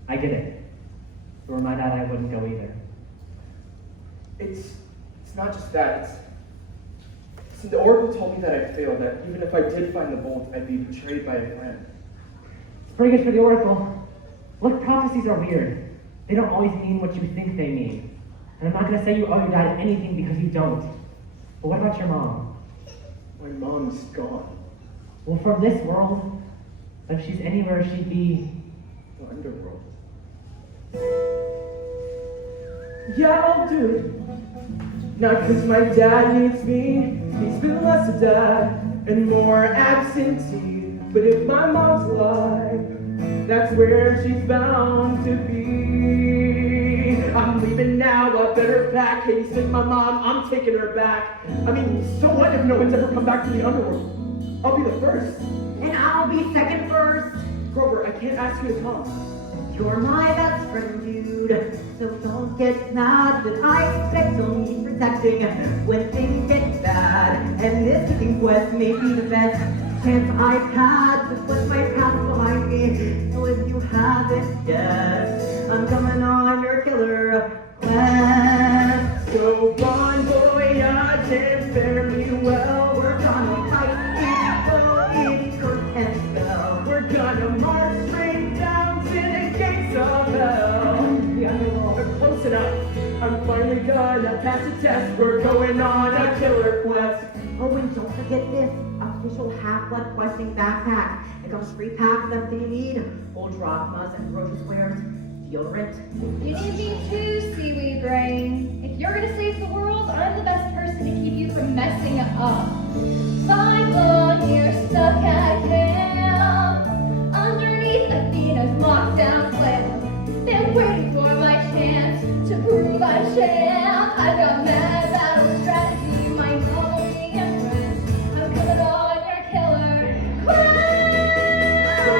I get it. If it were my dad, I wouldn't go either. It's not just that. See, the Oracle told me that I failed, that even if I did find the bolt, I'd be betrayed by a friend. It's pretty good for the Oracle. Look, prophecies are weird. They don't always mean what you think they mean. And I'm not going to say you owe your dad anything because you don't. But what about your mom? My mom's gone. Well, from this world, if she's anywhere, she'd be... The underworld. Yeah, I'll do it. Not because my dad needs me. He's been less a dad and more absentee. But if my mom's alive, that's where she's bound to be. I'm leaving now, I better pack. Hey, you sent my mom, I'm taking her back. I mean, so what if no one's ever come back to the underworld? I'll be the first. And I'll be second first. Grover, I can't ask you to come. You're my best friend, dude. So don't get mad that I expect you'll need protecting when things get bad. And this cooking quest may be the best chance I've had to put my past behind me. So if you haven't yet, I'm coming on your killer quest. So bon voyage and fare me well. We're gonna fight evil in curse and spell. We're gonna march straight down to the gates of hell. The underworld. We're close enough. I'm finally gonna pass the test. We're going on a killer quest. Oh, and don't forget this official half-blood questing backpack. It comes free pack with everything you need. Old drachmas and grocery squares, deodorant. You need me too, seaweed brain. If you're gonna save the world, I'm the best person to keep you from messing up. 5 long years stuck at camp, underneath Athena's mock-down clamp. Been waiting for my chance to prove I champ. I've got mad battle strategy, my colony and friends. I'm coming on your killer quest. So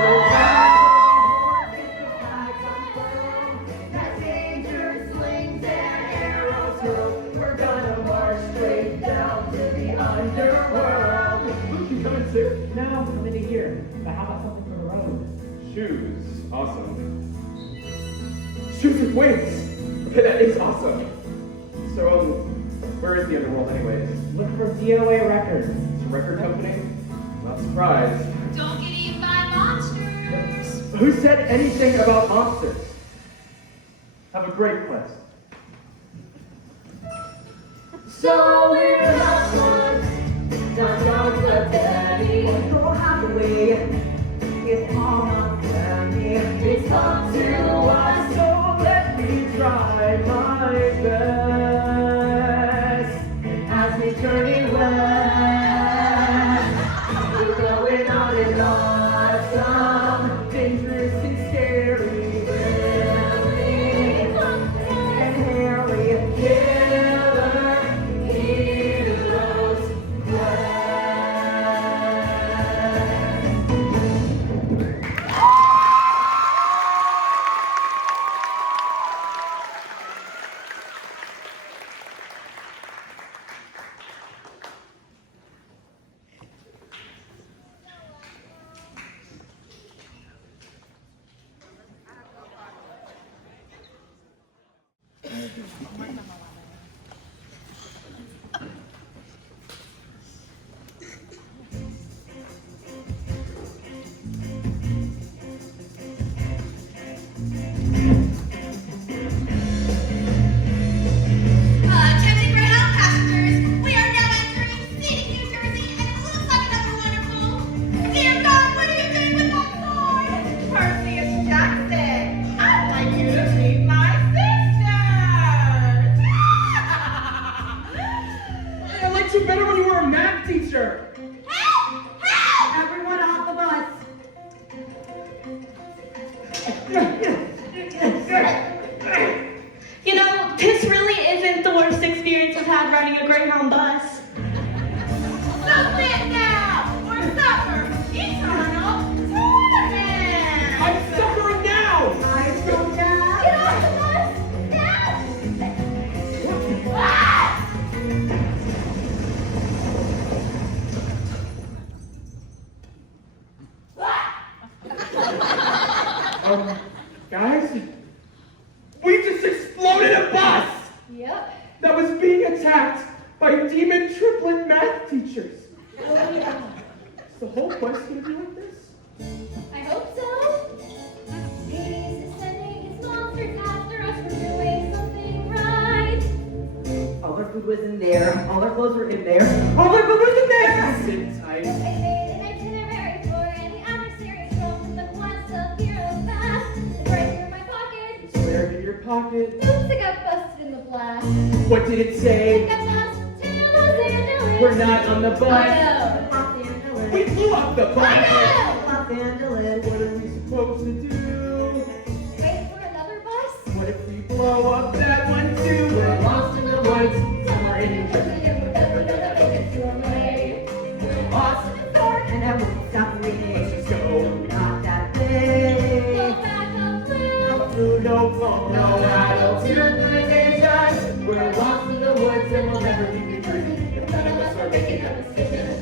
That danger slings and arrows hurl. we're gonna march straight down to the underworld. Luke, you coming too? No, I'm into here. But how about something for the road? Shoes. Awesome. Shoes with wings. Okay, that is awesome. So, where is the underworld anyways? Look for DOA Records. It's a record company? Not surprised. Don't get eaten by monsters. Who said anything about monsters? Have a great quest. So we're not one, not young, but daddy. Go halfway, it's all not family. It's up to us, So let me try my best. as we journey west. We're going on and awesome, Dangerous and scary. thrilling, and hairy. Killer Heroes quest. Attention Greyhound passengers, we are now entering scenic New Jersey, and it looks like another wonderful. Dear God, what are you doing with that boy? Percy, it's Jackson. I'd like you to meet my sisters. I liked you better when you were a math teacher. Help! Help! Everyone off the bus. You know, this really isn't the worst experience I've had riding a Greyhound bus. Stop it now! Or suffer eternal torment! I'm suffering now. I'm so down. Get off the bus! Now! Ah! Guys, we just exploded a bus. Yep. That was the triplet math teachers. Oh, yeah. Is the whole quest gonna be like this? I hope so. Hades is sending his monsters after us for doing something right. All our food was in there. All our clothes were in there. All our food was in there! Sit tight. I made an itinerary for any adversaries from the quest of heroes past. It's right here in my pocket. It's where in your pocket. Oops, I got busted in the blast. What did it I say? got lost to Los Angeles. We're not on the I bus. know. Los Angeles. We blew up the bus. I know. Los Angeles. What are we supposed to do? Wait for another bus. What if we blow up that one too? We're lost in the woods. Somewhere in New Jersey, and we're never gonna make it to LA. We're lost in the dark. And I won't stop Let's reading. just go. Not that Go big. back up, blue. Food, no phone, no civilization. We're lost in the woods and we'll never leave New Jersey. If none of us are making a decision.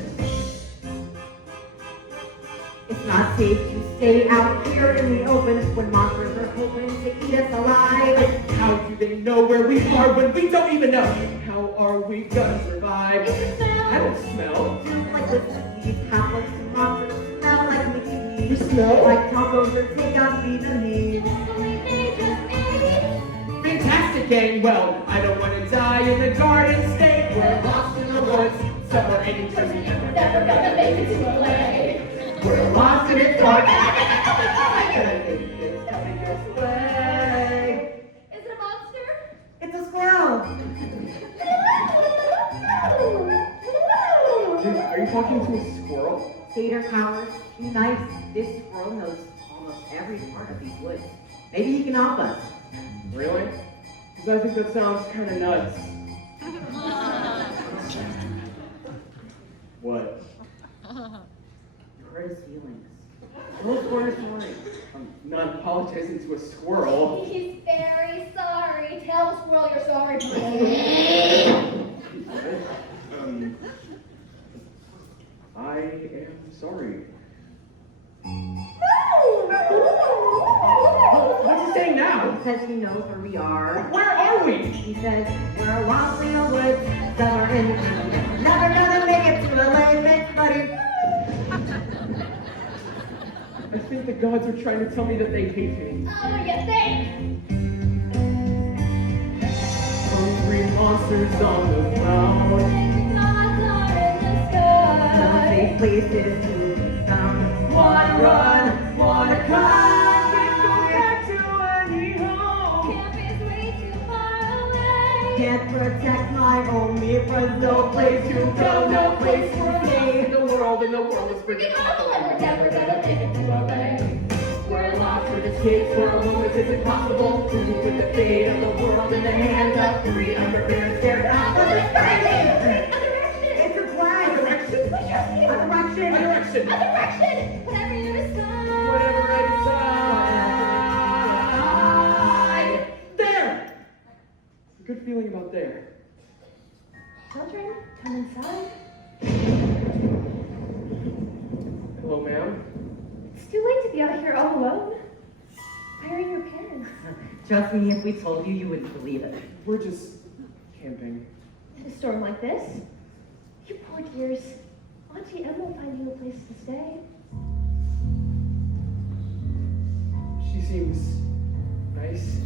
It's not safe to stay out here in the open when monsters are hoping to eat us alive. How do they know where we are when we don't even know? How are we gonna survive? It's a smell. I don't smell. Just like the disease, half like some monsters smell like Mickey You D's. smell? Like tacos or takeout Vietnamese. Hopefully they just ate. Fantastic gang. Well, I don't want to die in the Garden State. We're lost in the woods, somewhere in New Jersey, and we're Never gonna make it to LA. We're lost in its dark. Is it a monster? It's a squirrel. Dude, are you talking to a squirrel? Gator powers, too nice. This squirrel knows almost every part of these woods. Maybe he can help us. Really? Because I think that sounds kind of nuts. What? You hurt his feelings. Well, of course, sorry. I'm not apologizing to a squirrel. He's very sorry. Tell the squirrel you're sorry. I am sorry. What's he saying now? He says he knows where we are. Where are we? He says we're lost in the woods, somewhere in never gonna make it to the lake, buddy. I think the gods are trying to tell me that they hate me. Oh, you think? Hungry monsters on the ground. Gods are in the No sky. safe places to be found. Wanna run, wanna cry, can't go back to any home. Camp is way too far away. Can't protect my home if there's no place to go, no place for me. In the world is freaking Freaking awful, and we're never gonna make it to LA. We're lost with escapes for a moment, it's impossible to move with the fate of the world in the hands of three unprepared, scared out for this crazy. It's a flag. A direction. A direction. A direction. A direction! Whatever you decide. Whatever I decide. There. Good feeling about there. Children, come inside. Hello, ma'am. It's too late to be out here all alone. Where are your parents? Trust me, if we told you, you wouldn't believe it. We're just camping. In a storm like this? You poor dears. Auntie Em will find you a place to stay. She seems nice.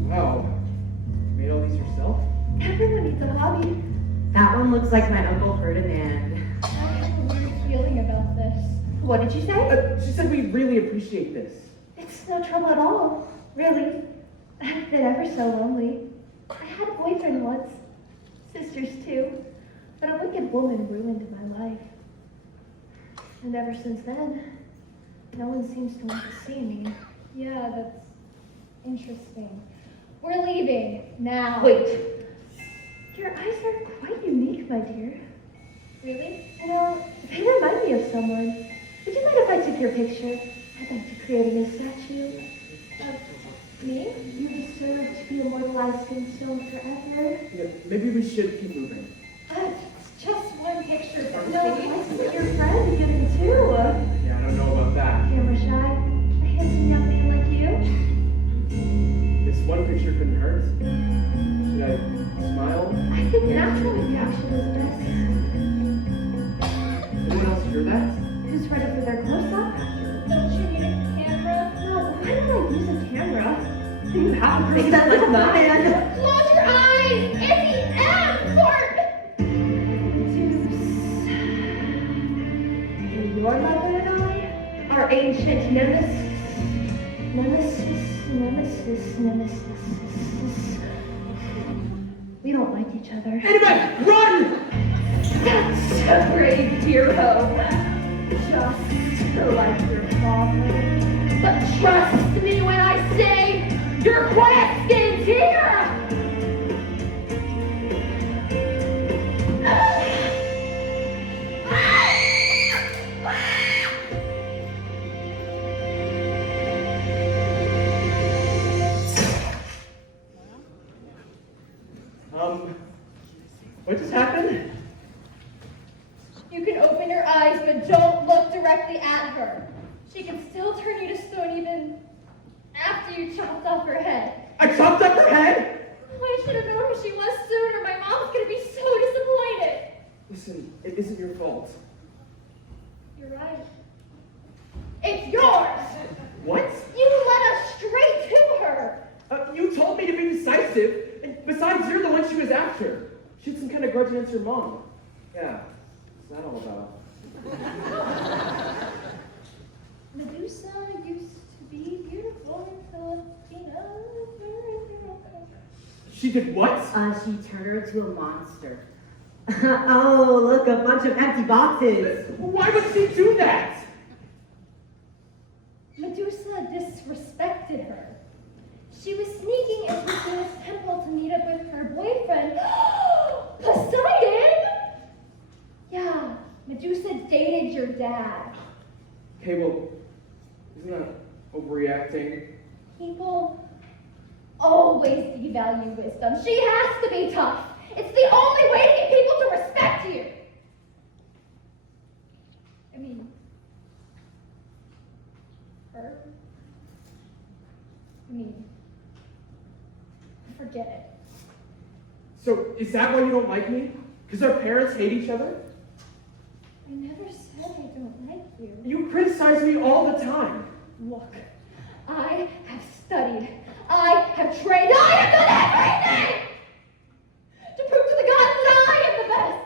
Wow. You made all these yourself? Everyone needs a hobby. That one looks like my Uncle Ferdinand. I have a weird feeling about this. What did you say? She said we really appreciate this. It's no trouble at all. Really. I've been ever so lonely. I had a boyfriend once. Sisters too. But a wicked woman ruined my life. And ever since then, no one seems to want to see me. Yeah, that's interesting. We're leaving now. Wait. Your eyes are quite unique, my dear. Really? You know, they remind me of someone. Would you mind if I took your picture? I'd like to create a new statue. Me? You deserve to be immortalized in stone forever. Yeah, maybe we should keep moving. It's just one picture, Percy. No, I see your friend get in too. Yeah, I don't know about that. Camera shy, a handsome young man like you. This one picture couldn't hurt. Should I smile? I think natural reaction is best. Anyone else hear that? Who's ready for their close-up? Don't you need a camera? No, why would I use a camera? You have to make that look man. Close your eyes! It's the M for your mother and I are ancient nemesis. We don't like each other. Anybody, run! That's a brave hero. Just like your father. But trust me when I say your quest is here! What just happened? You can open your eyes, but don't look directly at her. She can still turn you to stone even after you chopped off her head. I chopped up her head? Oh, I should have known who she was sooner. My mom's gonna be so disappointed. Listen, it isn't your fault. You're right. It's yours! What? You led us straight to her! You told me to be decisive, and besides, you're the one she was after. She had some kind of grudge against her mom. Yeah, what's that all about? Medusa used to be beautiful in Filipino. She did what? She turned her into a monster. Oh, look, a bunch of empty boxes. Why would she do that? Medusa disrespected her. She was sneaking into Zeus' temple to meet up with her boyfriend, Poseidon! Yeah, Medusa dated your dad. Okay, well, isn't that overreacting? People always devalue wisdom. She has to be tough. It's the only way to get people to respect you. I mean, her? I mean, forget it. So, is that why you don't like me? Because our parents hate each other? I never said I don't like you. You criticize me all the time. Look, I have studied. I have trained. I have done everything to prove to the gods that I am the best.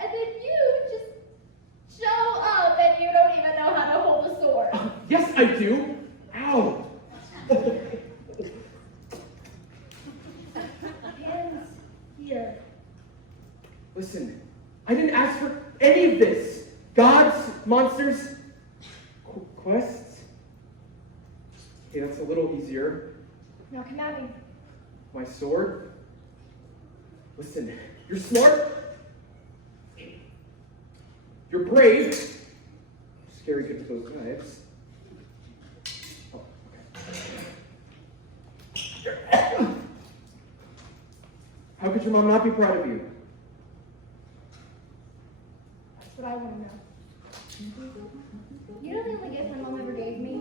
And then you just show up and you don't even know how to hold a sword. Yes, I do. Ow. Hands here. Listen, I didn't ask for any of this. Gods, monsters, quests. Okay, that's a little easier. Now come at me. My sword. Listen, you're smart. You're brave. Scary good with those knives. Oh, okay. How could your mom not be proud of you? That's what I want to know. You know the only gift my mom ever gave me?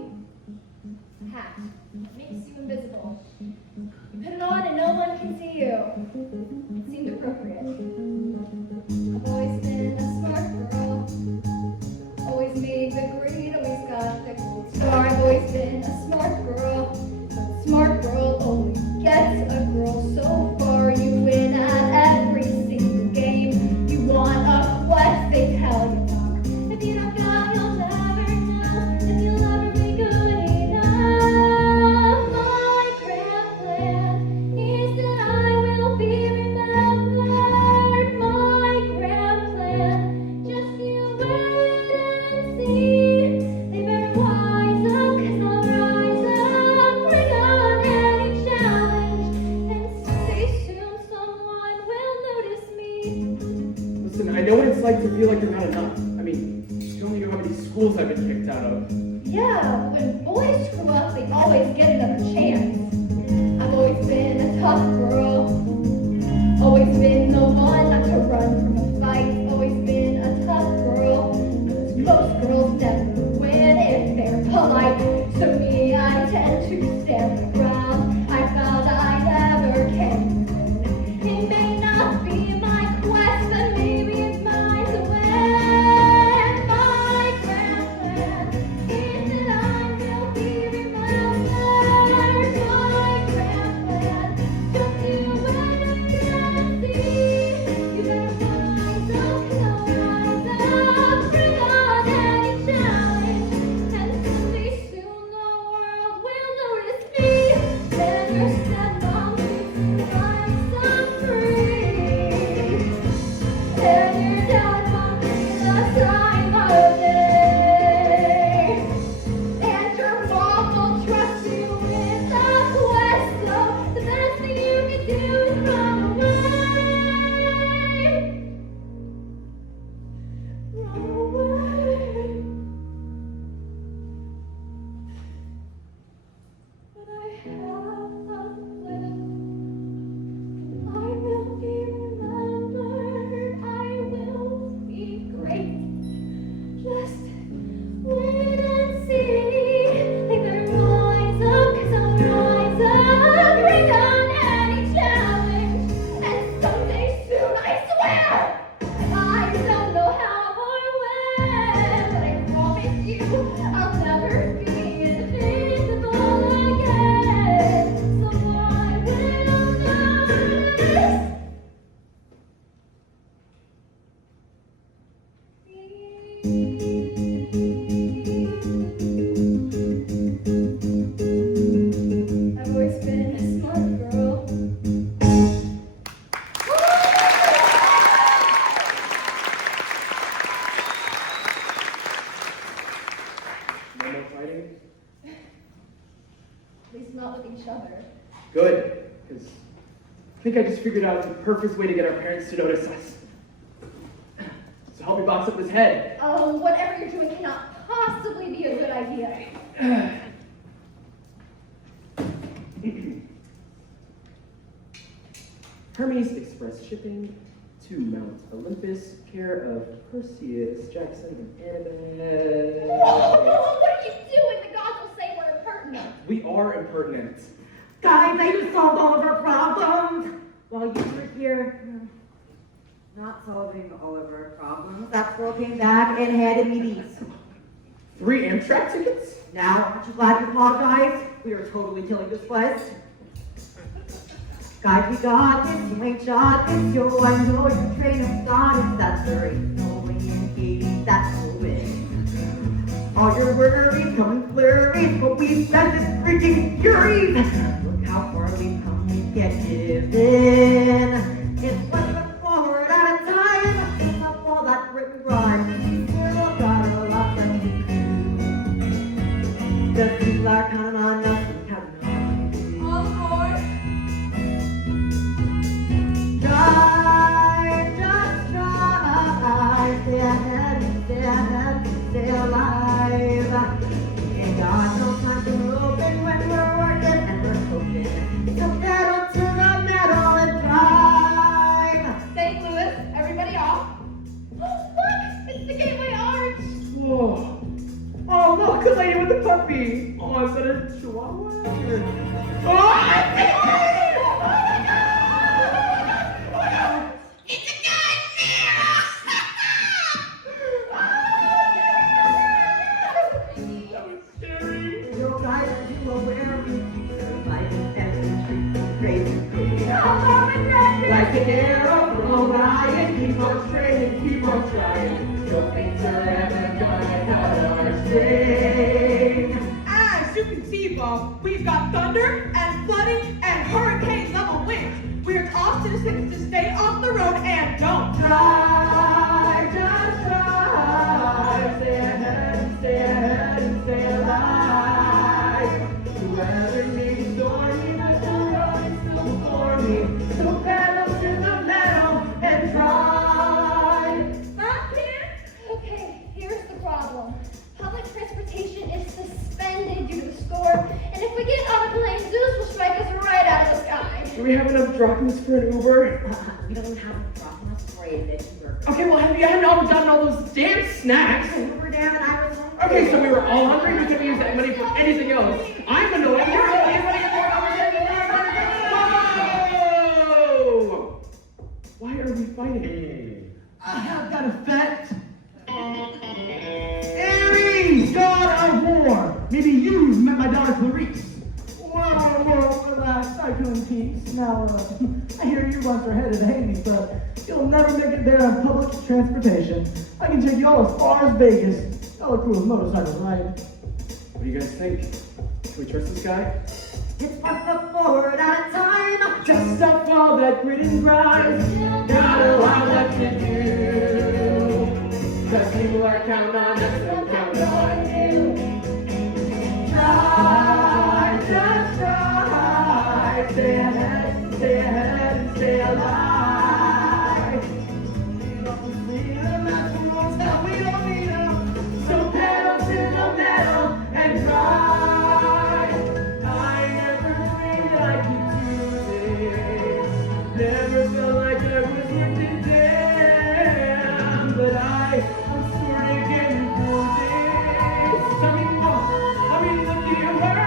A hat. It makes you invisible. You put it on and no one can see you. It seemed appropriate. I've always been a smart girl. Always made the grade, always got the gold star. I've always been a smart girl. Smart girl always gets a girl so far. You win at every single game. You want a quest, they tell you not. If you don't go, you'll never know. If you'll ever be good enough. My grand plan is that I will be remembered. My grand plan, just you wait and see. They better wise up, 'cause I'll rise up. Bring on any challenge, and someday soon someone will notice me. Listen, I know what it's like to feel like you're not enough. I mean, you only know how many schools I've been kicked out of. Yeah, when boys screw up, they always get up a chance. I've always been a tough girl. Always been the one not to run from a fight. Always been a tough girl. Most girls never win if they're polite. So me, I tend to stand my ground. I found I never can win. It may not be my quest, but maybe it's mine to win. My grand plan is that I will be remembered. My grand plan, just you wait and see. You better rise up, rise up, bring on any challenge, and someday soon the world will notice me. Then you're set on me, I'm free. Then you're down upon me the time of day. And your mom will trust you with the quest, so the best thing you can do is run away. Run away. But I have a plan. I will be remembered. I will be great. Just wait and see. They better rise up, 'cause I'll rise up. Bring on any challenge, and someday soon, I swear, I don't know how or when, but I promise you, I'll never be invisible again. Someone will notice I've always been a smart girl. No more fighting? At least not with each other. Good, because I think I just figured out the perfect way to get our parents to notice us. So help me box up his head. Oh, whatever you're doing cannot possibly be a good idea. Hermes Express shipping to Mount Olympus, care of Perseus, Jackson, and Annabeth. Whoa, what are you doing? The gods will say we're impertinent. We are impertinent. Guys, I just solved all of our problems while you were here. Not solving all of our problems. That girl came back and handed me these. 3 Amtrak tickets? Now, aren't you glad you apologized? We are totally killing this place. Guys, we got this. You ain't shot this. Yo, I know your train of thought is that there ain't no way in Hades, that's no way. All your worries come in flurries, but we spent this freaking furies. Look how far we've come, we can't give in. It's one step forward at a time. It's not all that written rhyme. We still got a lot that we do. The people are counting on us and counting on you. All aboard. Try, just try. Stay ahead, stay ahead, stay alive. Ain't got no time to open when we're working and we're hoping. So pedal to the metal and drive. St. Louis, everybody off. Oh, look, it's the Gateway Arch. Whoa. Oh, look, a lady with a puppy. Oh, is that a chihuahua? It's a nightmare! That was scary. Your guys are too aware we keep their life and treat them crazy. Like an arrow from Orion, keep on training, keep on trying. Your fates are ever gonna cut our string. As you can see, Bob, we've got thunder and flooding and hurricane level winds. We're off citizens to stay off the road and don't Try, just try. Stay ahead, stay ahead, and stay alive. The weather may be stormy, but the road is still before me. So pedal to the metal and try. Stop here. Okay, here's the problem. Public transportation is suspended due to the storm, and if we get out of Do we have enough drachmas for an Uber? We don't have drachmas for a veggie burger. Okay, well, have you hadn't all gotten all those damn snacks? We were down and I was hungry. Okay, so we were all hungry. We couldn't use that money for anything else. I'm annoyed. You're annoyed. Everybody get more conversation. Whoa! Why are we fighting? I have that effect. Ares, god of war. Maybe you've met my daughter Clarice. Whoa, relax, Tycoon Peace. Now, I hear you once are headed to Hades, but you'll never make it there on public transportation. I can take you all as far as Vegas. Y'all are cool with motorcycles, right? What do you guys think? Can we trust this guy? It's 1 step forward at a time. Just stop all that grit and grind. Got a lot left to do. 'Cause people are counting on us and counting on you. Try, just try. Stay ahead, and stay alive. We don't need them, that's the rules that we don't need them. So pedal to the metal and try. I never dreamed I could do this. Never felt like I was worth a damn. But I'm sort of getting through this. I mean, look at where I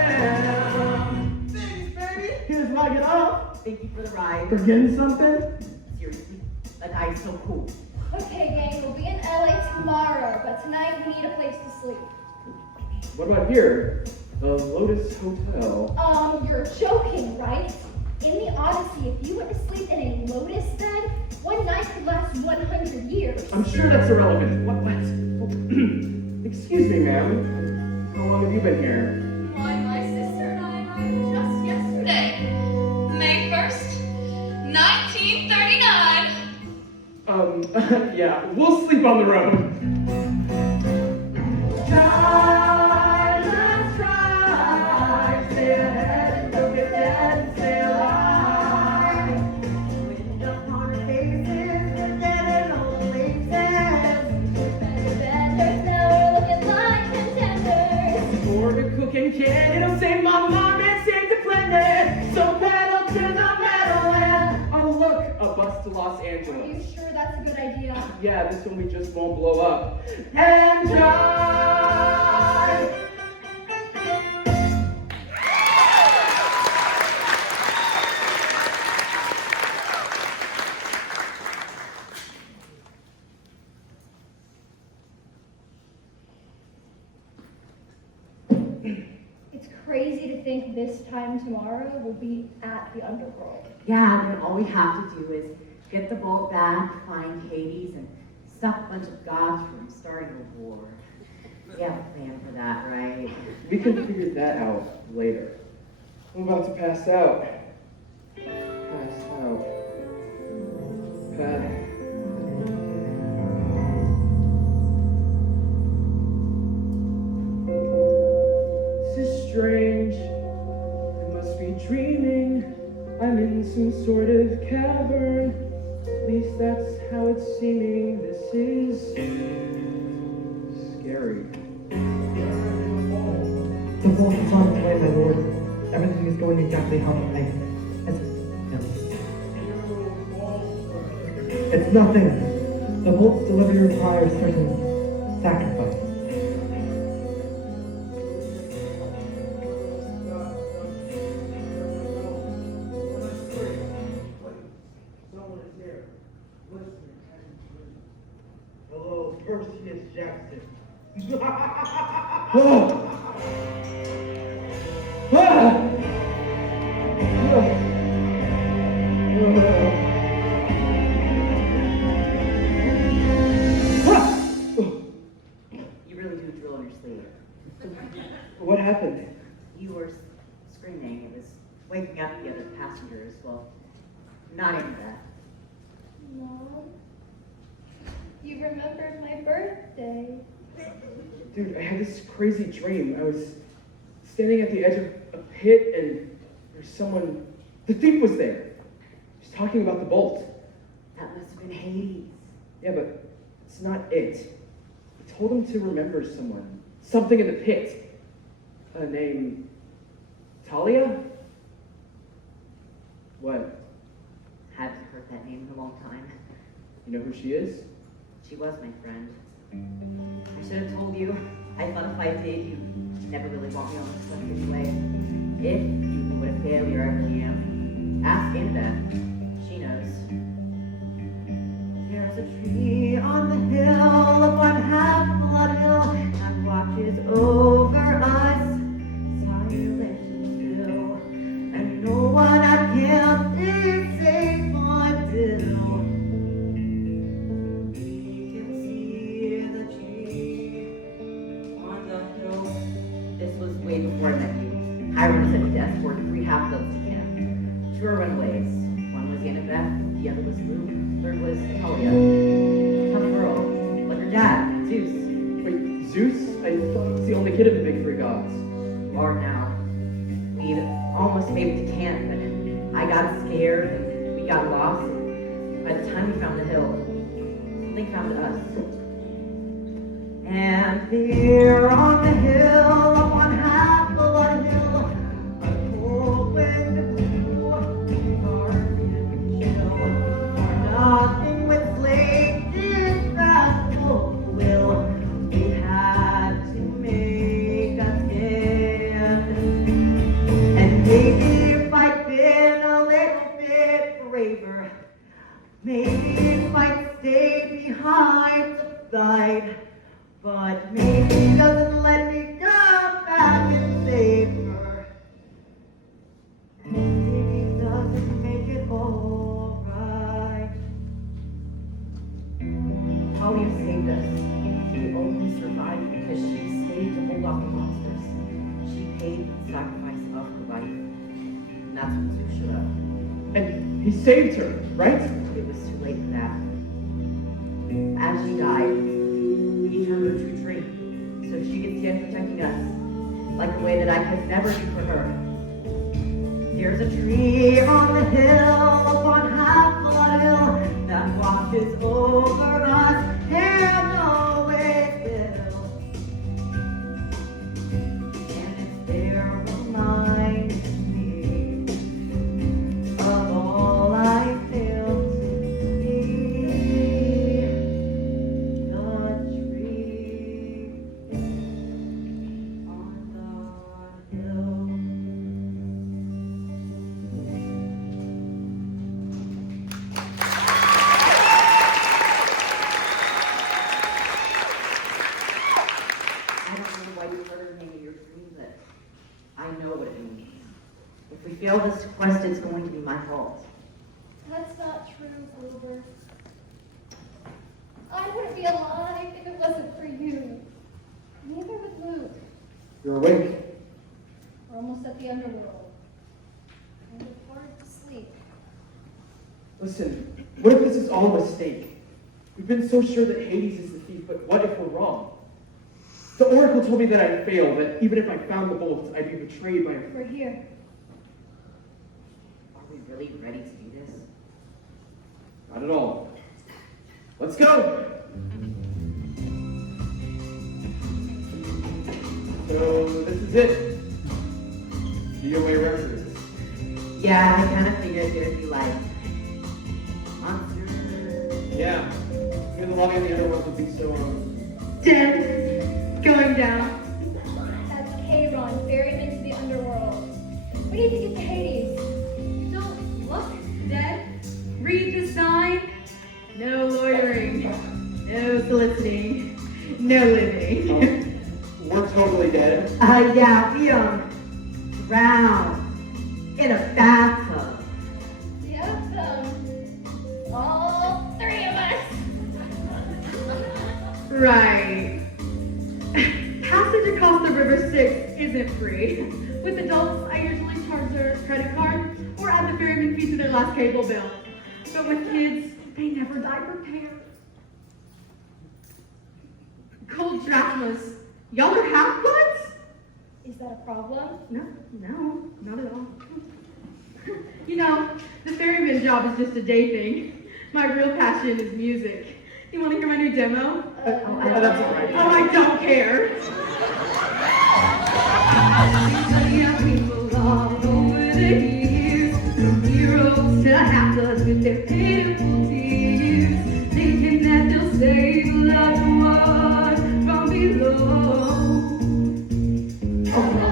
am. Thanks, baby. Here's why I get off. Thank you for the ride. Forgetting something? Seriously, that guy's so cool. Okay, gang, we'll be in LA tomorrow, but tonight we need a place to sleep. What about here? The Lotus Hotel. You're joking, right? In the Odyssey, if you went to sleep in a lotus bed, one night could last 100 years. I'm sure that's irrelevant. What? Excuse me, ma'am. How long have you been here? Why, my sister and I arrived just yesterday. May 1st, 1939. Yeah, we'll sleep on the road. Try, let's try. Stay ahead, don't get dead, stay alive. Wind upon our faces, we're getting old faces. Benders now are looking like contenders. For the cooking can, it'll save my mom and save the planet. So pedal to the metal and oh look, a bus to Los Are you Angeles. sure that's a good idea? Yeah, this one we just won't blow up. And drive. It's crazy to think this time tomorrow we'll be at the underworld. Yeah, then all we have to do is get the bolt back, find Hades, and stop a bunch of gods from starting a war. We have a plan for that, right? We can figure that out later. I'm about to pass out. This is strange. I must be dreaming. I'm in some sort of cavern. At least that's how it's seeming. This is scary. The vault is on its way, my lord. Everything is going exactly how I It's nothing. The vault's delivery requires certain sacrifice. Someone is here. Listen. Hello, Percy Jackson. You really do drill in your sleeve. What happened? You were screaming. It was waking up the other passengers. Well, not into that. Mom, you remembered my birthday. Dude, I had this crazy dream. I was standing at the edge of a pit and there's someone, the thief was there. He's talking about the bolt. That must have been Hades. Yeah, but it's not it. I told him to remember someone. Something in the pit. A name, Talia? What? Haven't heard that name in a long time. You know who she is? She was my friend. I should have told you. I thought if I did, you'd never really want me on this stuff anyway. If you knew what a failure I am, ask Annabeth. She knows. There's a tree on the hill of one half-blood hill that watches over us, silent and still, and no one at camp is safe until we can see the tree on the hill. This was way before I met you. Hiram sent me to escort 3 half-bloods to camp. 2 were runaways. One was Annabeth, the other was Luke, third was Talia. Tough girl, like her dad, Zeus. Wait, Zeus? I thought I was the only kid of the big 3 gods. You are now. We'd almost made it to camp, but I got scared and we got lost. By the time we found the hill, something found us. And there on the hill, up on half-blood hill, a cold wind blew, dark and chill, for nothing with slate did that will. We had to make a stand. And maybe if I'd been a little bit braver, maybe if I'd stayed behind to guide, but maybe he doesn't let me come back and save her. Maybe he doesn't make it all right. Talia saved us. We only survived because she stayed to hold off the monsters. She paid the sacrifice of her life. And that's when Zeus showed up. And he saved her, right? It was too late for that. As she died, he turned her to a tree, so she could stand protecting us, like the way that I could never do for her. There's a tree on the hill, on half-blood hill, that watches over us and always will. And it's there reminding me of all I failed to be. The tree on the hill. I don't know why you heard her name in your dream, but I know what it means. If we fail this quest, it's going to be my fault. That's not true, Wilbur. I wouldn't be alive if it wasn't for you. Neither would Luke. You're awake. We're almost at the underworld. And it's hard to sleep. Listen, what if this is all a mistake? We've been so sure that Hades is the thief, but what if we're wrong? The Oracle told me that I'd fail, that even if I found the bolts, I'd be betrayed by We're here. Are we really ready to do this? Not at all. Let's go! So, this is it. DOA Records. Yeah, I kind of figured it would be like monsters. Yeah. Maybe the lobby of the underworld would be so, Dead. Going down. That's K-Ron, ferried into the underworld. We need to get to Hades. Don't look dead. Read the sign. No loitering. No soliciting. No living. we're totally dead. Yeah, we drowned in a bathtub. Yep, all 3 of us. Right. Passage across the River Styx isn't free. With adults, I usually charge their credit card or add the ferryman fee to their last cable bill. But with kids, they never die prepared. Cold drachmas. Y'all are half-bloods? Is that a problem? No, not at all. You know, the ferryman job is just a day thing. My real passion is music. You want to hear my new demo? That's all right. Oh, I don't care. People all over the years, from heroes to helpless with their pitiful tears, thinking that they'll save a loved one from below. Oh no,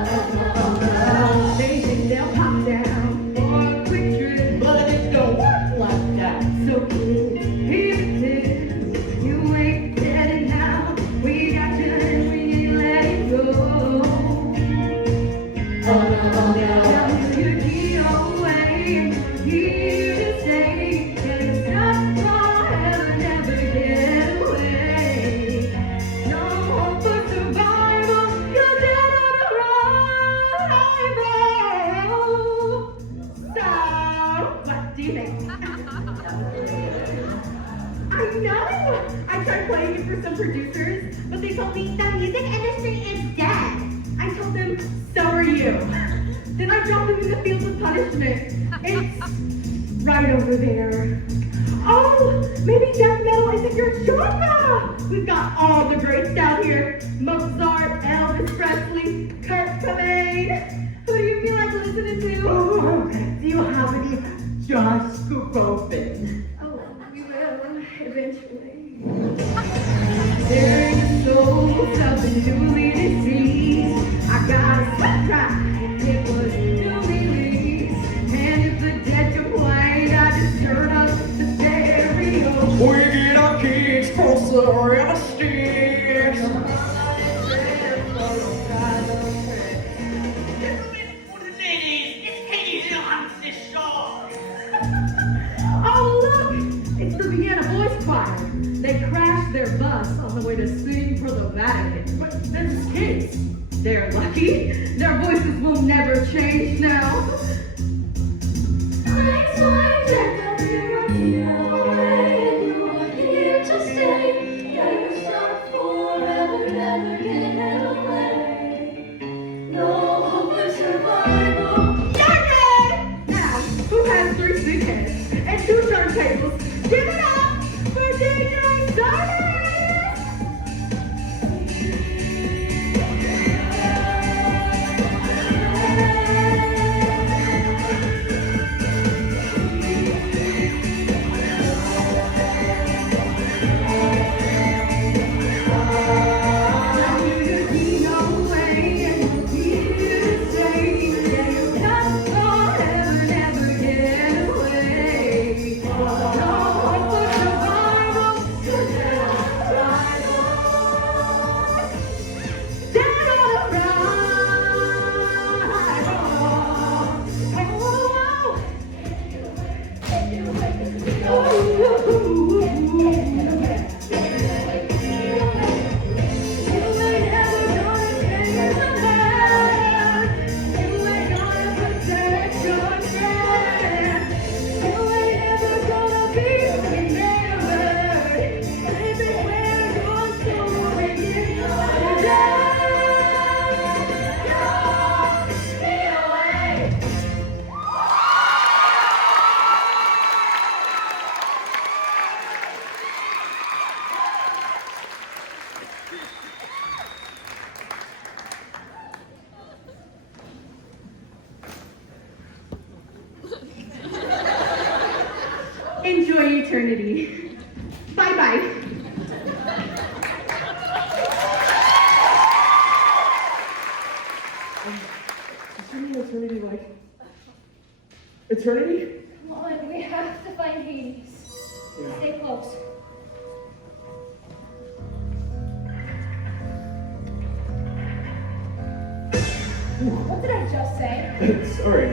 they think they'll pop down for a quick trip, But it don't work like that. so here it is, you ain't getting now, we got you and we ain't letting go. Oh no, no. You're here away, here to stay, and it's not forever, never get away. No hope for survival, you're dead on arrival. So, what do you think? I know! I tried playing it for some producers, but they told me the music industry is dead. I told them, so are you. Then I dropped them in the fields of punishment. It's right over there. Oh, maybe death metal isn't your genre. We've got all the greats down here. Mozart, Elvis Presley, Kurt Cobain. Who do you feel like listening to? Oh, do you have any Josh Groban? Oh, we will eventually. There's souls of the newly deceased. I got a surprise. It was newly released. And if the dead complain, I just turn up the stereo. We get our kids closer every sticks. Oh, look! It's the Vienna Boys Choir. They crashed their bus on the way to sing for the Vatican. But they're just kids. They're lucky. Their voices will never change now. Now, who has 3 speakers and 2 turntables? Give it up for DJ Cyrus! Enjoy eternity. Bye-bye. Is there any eternity like eternity? Come on, we have to find Hades. Stay close. What did I just say? Sorry.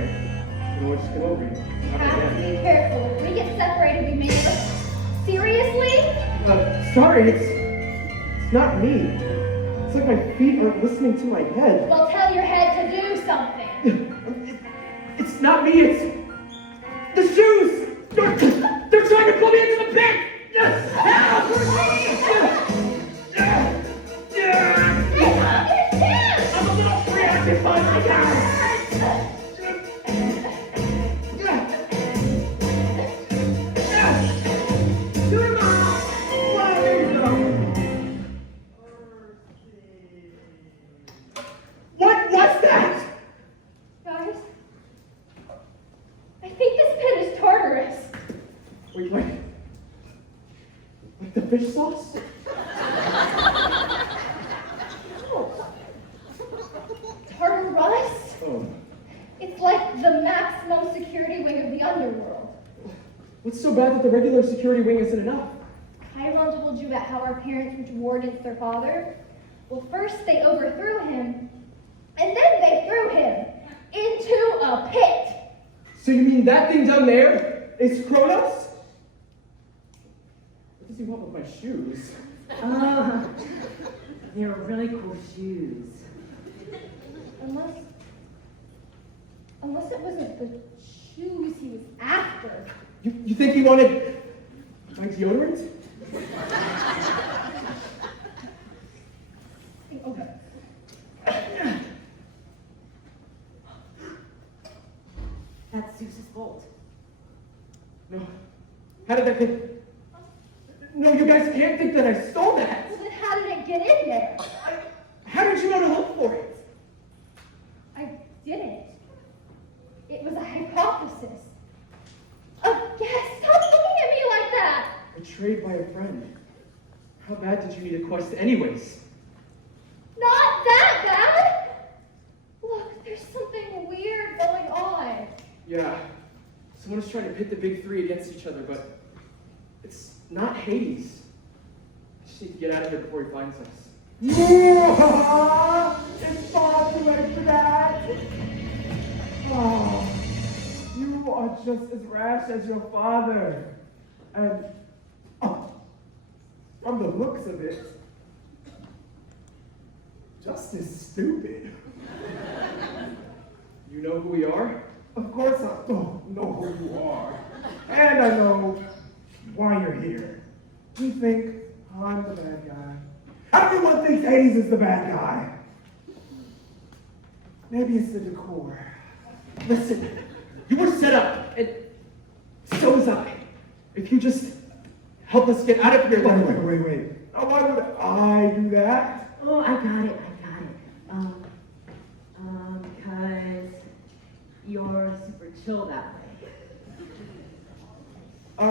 You know what just came over you? You have to be careful. If we get separated, we may never. Seriously? Sorry, it's not me. It's like my feet aren't listening to my head. Well, tell your head to do something. It's not me, it's the shoes! They're trying to pull me into the pit! Help! I'm a little preoccupied, my guy! What was that? Guys, I think this pit is torturing Like the fish sauce? Tartar rust? Oh. It's like the maximum security wing of the underworld. What's so bad that the regular security wing isn't enough? Chiron told you about how our parents waged war against their father. Well, first they overthrew him, and then they threw him into a pit. So you mean that thing down there is Kronos? What does he want with my shoes? They're really cool shoes. Unless it wasn't the shoes he was after. You think he wanted my deodorant? Okay. That's Zeus's bolt. No. How did that get... No, you guys can't think that I stole that. Well, then how did it get in there? How did you know to look for it? I didn't. It was a hypothesis. A guess. Stop looking at me like that. Betrayed by a friend. How bad did you need a quest anyways? Not that bad. Look, there's something weird going on. Yeah. Someone is trying to pit the big three against each other, but it's not Hades. I just need to get out of here before he finds us. It's far too late for that. Oh, you are just as rash as your father. And, from the looks of it, just as stupid. You know who we are? Of course I don't know who you are. And I know why you're here. You think I'm the bad guy. Everyone thinks Hades is the bad guy. Maybe it's the decor. Listen, you were set up, and so was I. If you just help us get out of here. Wait. Now, why would I do that? Oh, I got it. Because you're super chill that way.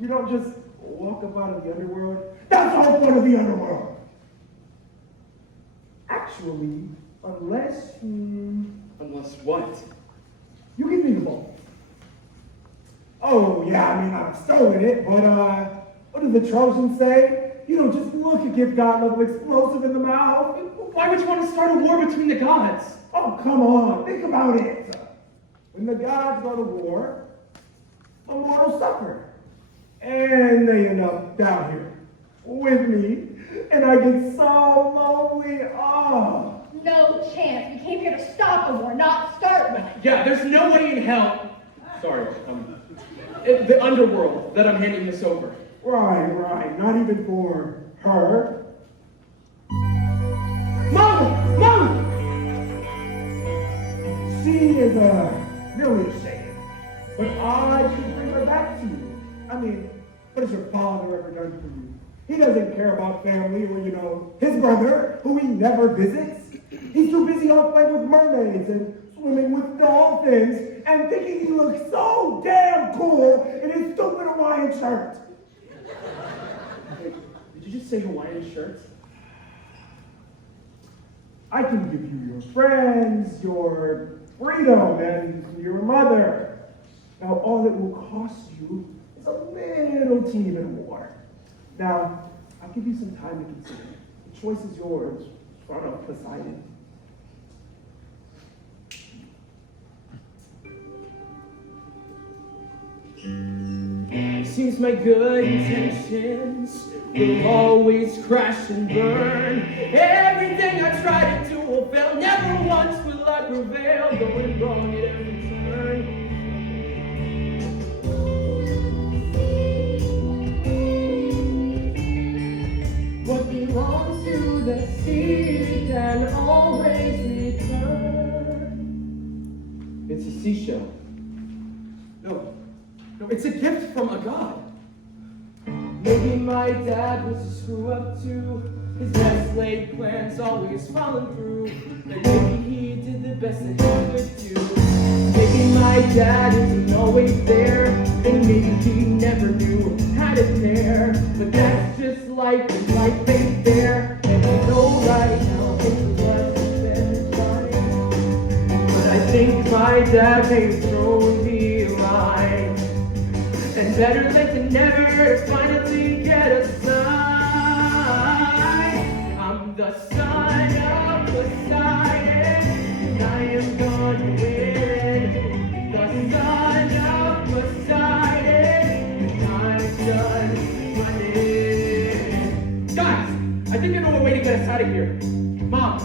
You don't just walk up out of the underworld. That's the whole point of the underworld. Actually, unless Unless what? you give me the ball. Oh, yeah, I mean, I've stolen it, but, what do the Trojans say? You don't just look a gift god-level explosive in the mouth. Why would you want to start a war between the gods? Oh, come on, think about it. When the gods go to war, the mortals suffer. And they end up down here with me, and I get so lonely. Oh. No chance. We came here to stop a war, not start one. Yeah, there's no way in hell. Sorry, the underworld that I'm handing this over. Right. Not even for her. Mom! She is really ashamed. But I should bring her back to you. I mean, what has your father ever done for you? He doesn't care about family or, his brother, who he never visits. He's too busy on playing with mermaids and swimming with dolphins and thinking he looks so damn cool in his stupid Hawaiian shirt. Did you just say Hawaiian shirts? I can give you your friends, your freedom, and your mother. Now, all it will cost you is a little teeny bit more. Now, I'll give you some time to consider. The choice is yours. Front of Poseidon. Seems my good intentions will always crash and burn. Everything I try to do will fail. Never once will I prevail. Going wrong at every turn. What belongs to the sea can always return. It's a seashell. No, it's a gift from a god. Maybe my dad was a screw up too. His best laid plans always falling through. But maybe he did the best that he could do. Maybe my my dad isn't always there, and maybe he never knew how to care. But that's just life, and life ain't fair. And I know right now this is what he's been trying. But I think my dad may have thrown me a line. And better late than never to finally get a sign. I'm the son of Poseidon, and I am gonna win. The son of Poseidon, and I'm done running. Guys, I think I know a way to get us out of here. Mom,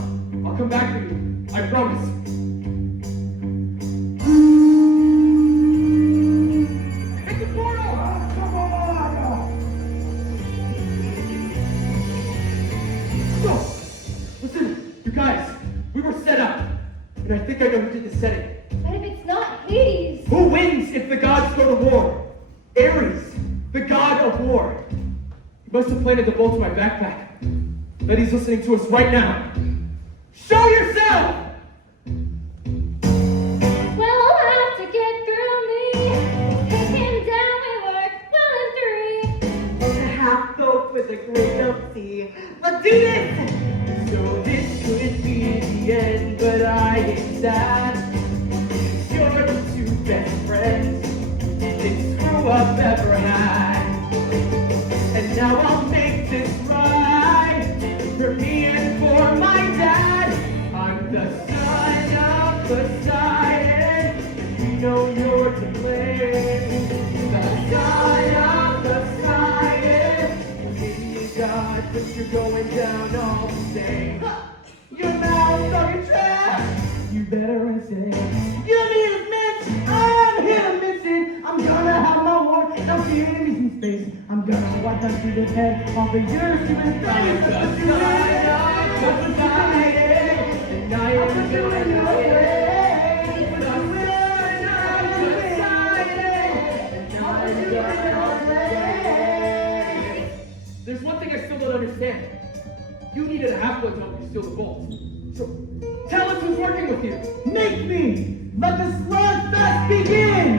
I'll come back for you. I promise. It's a portal! Come on! Oh, listen, you guys, we were set up, and I think I know who did the setting. But if it's not Hades, Who wins if the gods go to war? Ares, the god of war. He must have planted the bolt in my backpack. Bet he's listening to us right now. Show yourself! well, I'll have to get through me. Take him down, we work well in three. A half boat with a great of sea. Let's do this! So this could be the end, but I ain't sad. You're the two best friends this screw up ever had. And now I'll make this right for me and for my dad. I'm the son of Poseidon, we know you're to blame. The son of Poseidon, maybe you God, but you're going down all the same. Your mouth's on your trash, you better resist. You need a mitch, I'm here to miss it. I'm gonna have my water, and I'll see you in some space. I'm gonna wipe out through the head off of your stupid face. And I am doing your way. There's one thing I still don't understand. You needed a half-blood to help you steal the bolt. So, tell us who's working with you. Make me! Let the slugfest begin!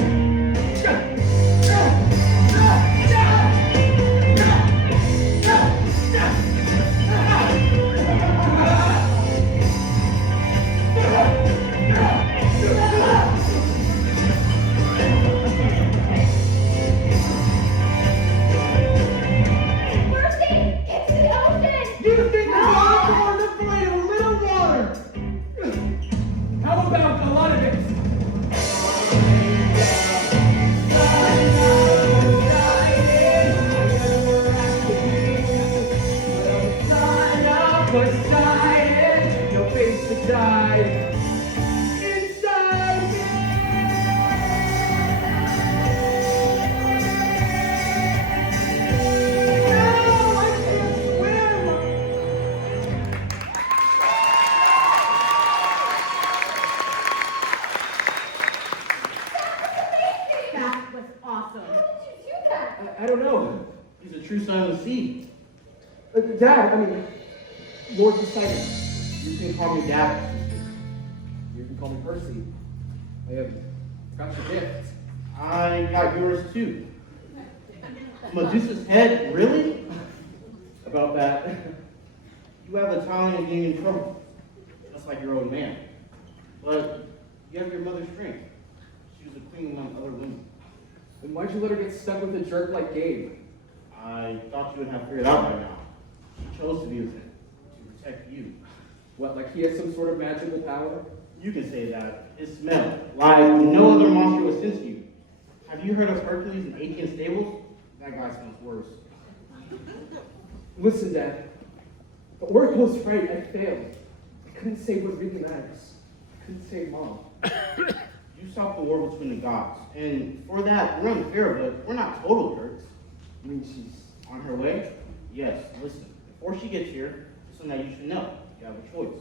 Percy, it's the ocean! You think the gods are afraid of a little water? How about a lot of it? Poseidon, your face to die. Inside me. No, I can't swim! That was awesome. How did you do that? I don't know. He's a true son of the sea. Dad, I mean, Lord Poseidon. You can call me Dad. You can call me Percy. I have got your gift. I got yours too. Medusa's head, really? About that. You have a talent in getting in trouble, just like your old man. But you have your mother's strength. She was a queen among other women. Then why'd you let her get stuck with a jerk like Gabe? I thought you would have figured out by now. She chose to be with him, to protect you. What, like he has some sort of magical power? You can say that. His smell, like no other monster was sent to you. Have you heard of Hercules in Athenian stables? That guy smells worse. Listen, Dad. The Oracle's right, I failed. I couldn't save what really matters. I couldn't save Mom. You stopped the war between the gods, and for that, we're unfair, but we're not total jerks. I mean, she's On her way? Yes, listen. Before she gets here, something that you should know. You have a choice.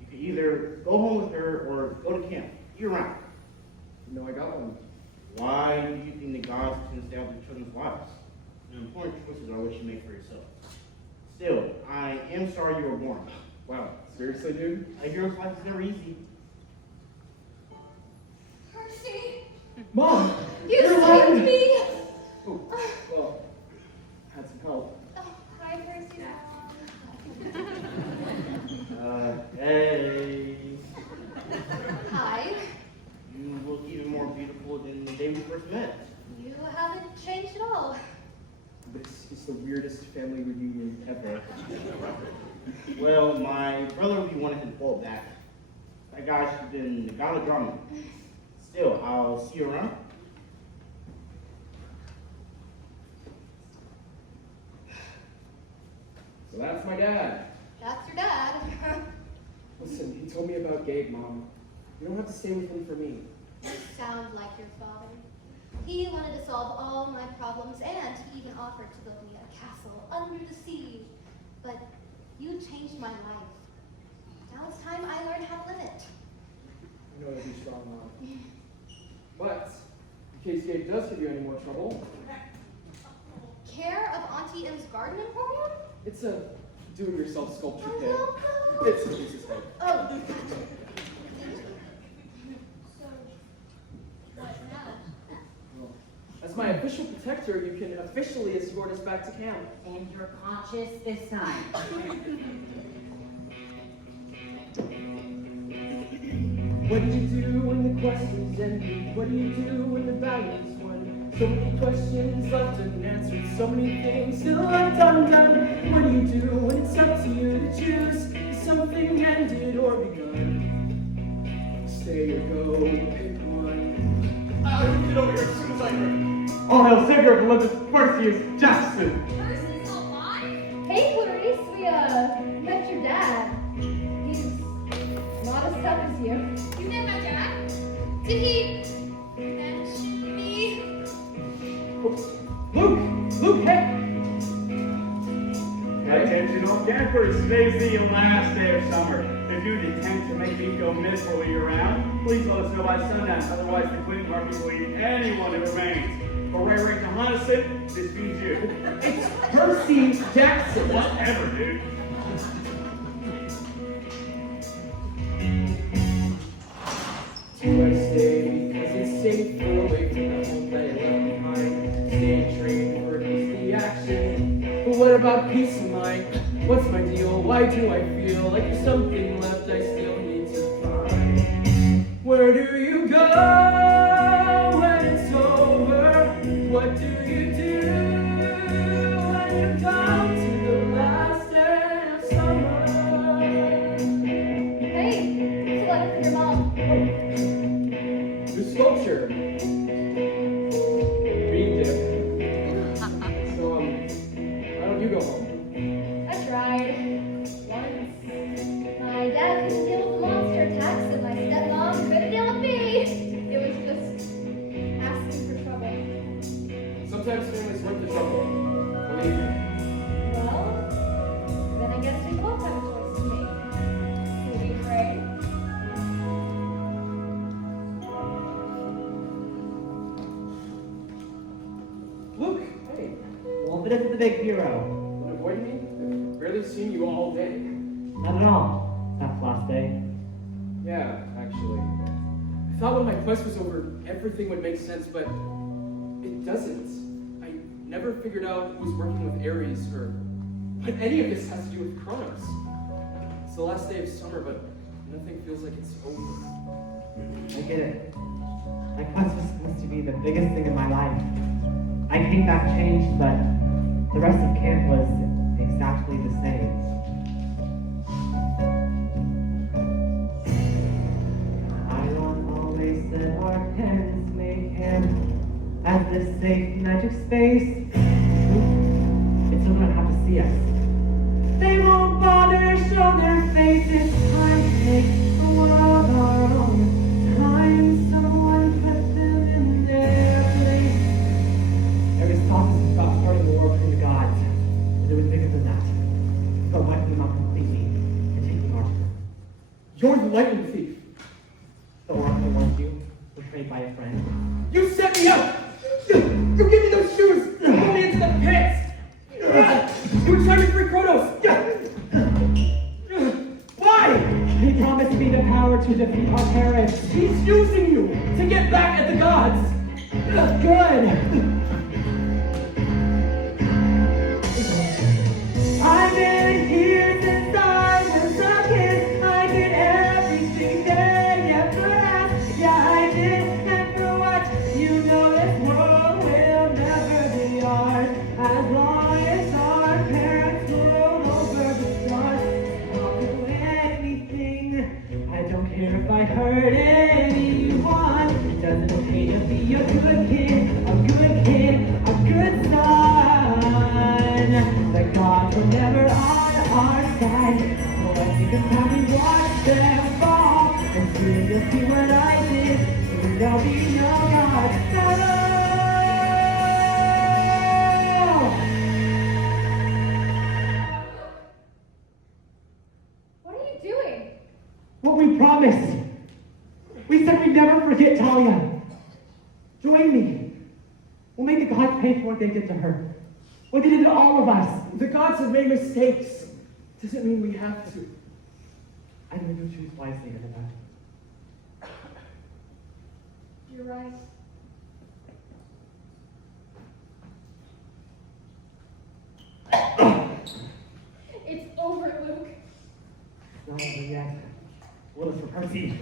You can either go home with her or go to camp. Year round. No, I got one. Why do you think the gods tend to stay out their children's lives? And important choices are what you make for yourself. Still, I am sorry you were born. Wow, seriously, dude? A hero's life is never easy. Percy, Mom! You you're alive! saved me! Oh, well, had some help. Oh, hi, Percy. Hey. Hi. You look even more beautiful than the day we first met. You haven't changed at all. This is the weirdest family reunion ever. Well, my brother really wanted him to pull it back. That guy should have been the god of drama. Still, I'll see you around. So that's my dad. That's your dad. Listen, he told me about Gabe, Mom. You don't have to stay with him for me. You sound like your father. He wanted to solve all my problems, and he even offered to build me a castle under the sea. But you changed my life. Now it's time I learned how to live it. I know you'll be strong, Mom. But, in case Gabe does give you any more trouble, Care of Auntie M's garden emporium? it's a do-it-yourself sculpture I kit. love those. It's Lisa's head. Oh. So, what now? Well, as my official protector, you can officially escort us back to camp. And you're conscious this time. What do you do when the questions end? What do you do when the battle is won? So many questions left unanswered, so many things still left undone. What do you do when it's up to you to choose? Is something ended or begun? Stay or go, pick one. Get over here as soon as I heard. All hail Savior of Olympus, Percy is Jackson. Percy's alive? Hey, Clarice, we, met your dad. He's not as tough as you. You met my dad? Did he mention me? Luke, hey! Attention all campers, today's the last day of summer. If you intend to make me go miserable year-round, please let us know by sundown. Otherwise, the Queen Harpy will eat anyone who remains. For Ray Ray Johannesson, this means you. It's Percy Jackson! Whatever, dude. Do I stay because it's safer away from the home that I left behind? Stay trained for easy action. But what about peace of mind? What's my deal? Why do I feel like there's something left I still need to find? Where do you go when it's over? What do you do when you come to the last day of summer? Hey, it's a letter from your mom. The sculpture. Being different. So, why don't you go home? I tried. Once. My dad couldn't deal with the monster attacks, and my stepmom couldn't deal with me. It was just asking for trouble. Sometimes family's worth the trouble. Believe me. Well, then I guess we both have a choice to make. Will we pray? Luke, hey. Well, but it's the big hero. Wanna avoid me? I've barely seen you all day. Not at all. That's last day. Yeah, actually. I thought when my quest was over, everything would make sense, but it doesn't. I never figured out who was working with Ares or what any of this has to do with Kronos. It's the last day of summer, but nothing feels like it's over. I get it. My quest was supposed to be the biggest thing in my life. I came back changed, but the rest of camp was exactly the same. Chiron always said our parents made him as this safe magic space. It's still gonna have to see us. They won't bother show their faces. Time to make the world our own. Time someone put them in their place. Aristotle's about starting the war between the gods, but it was bigger than that. But wiping them out completely and taking our turn. You're the lightning thief. The oracle wants you, betrayed by a friend. You set me up! You gave me those shoes! You pulled me into the pits! You were trying to free Kronos! Why? He promised me the power to defeat our parents. He's using you to get back at the gods! pay for what they did to her. What they did to all of us. The gods have made mistakes. Doesn't mean we have to. I know you choose wisely, Annabelle. You're right. It's over, Luke. It's not over yet. What is for Percy?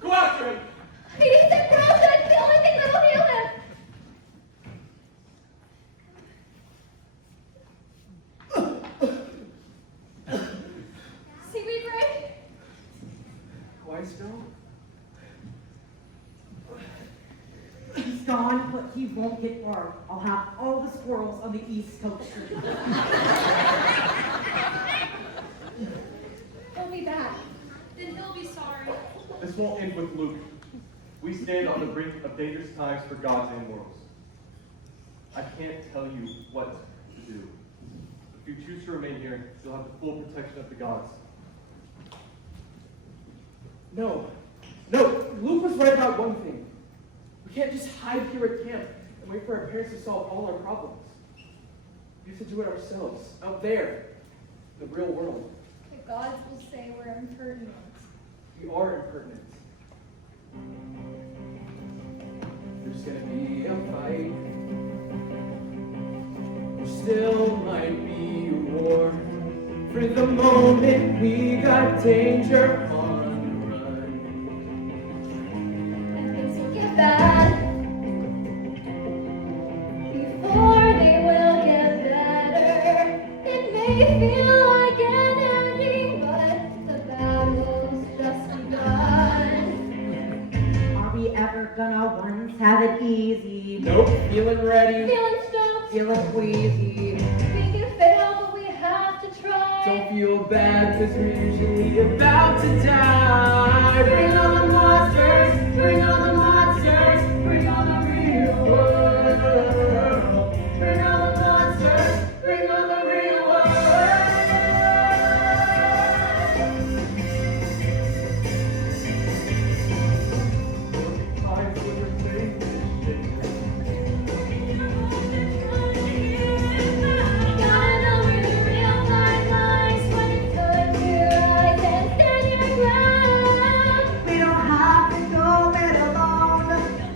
Go after him! He needs ambrosia. It's the only thing that will heal him. Seaweed break? Why still? He's gone, but he won't get far. I'll have all the squirrels on the East Coast. He'll be back. Then he'll be sorry. This won't end with Luke. We stand on the brink of dangerous times for gods and mortals. I can't tell you what to do. If you choose to remain here, you'll have the full protection of the gods. No. Luke was right about one thing. We can't just hide here at camp and wait for our parents to solve all our problems. We have to do it ourselves, out there, in the real world. The gods will say we're impertinent. We are impertinent. There's gonna be a fight. There still might be a war. For the moment we got danger on the run. And things will get bad before they will get better. It may feel like an ending, but the battle's just begun. Are we ever gonna once have it easy? Nope, feeling ready. Feeling stumped, Feeling queasy. we can fail, but we have to try. Don't feel bad, cause we're usually about to die. Bring on the monsters, bring on the monsters, bring on the real world. Bring on the monsters, bring on the real world. Times when your faith is shaken. Gotta know where the real fight lies when you put your eyes and stand your ground. We don't have to go it alone.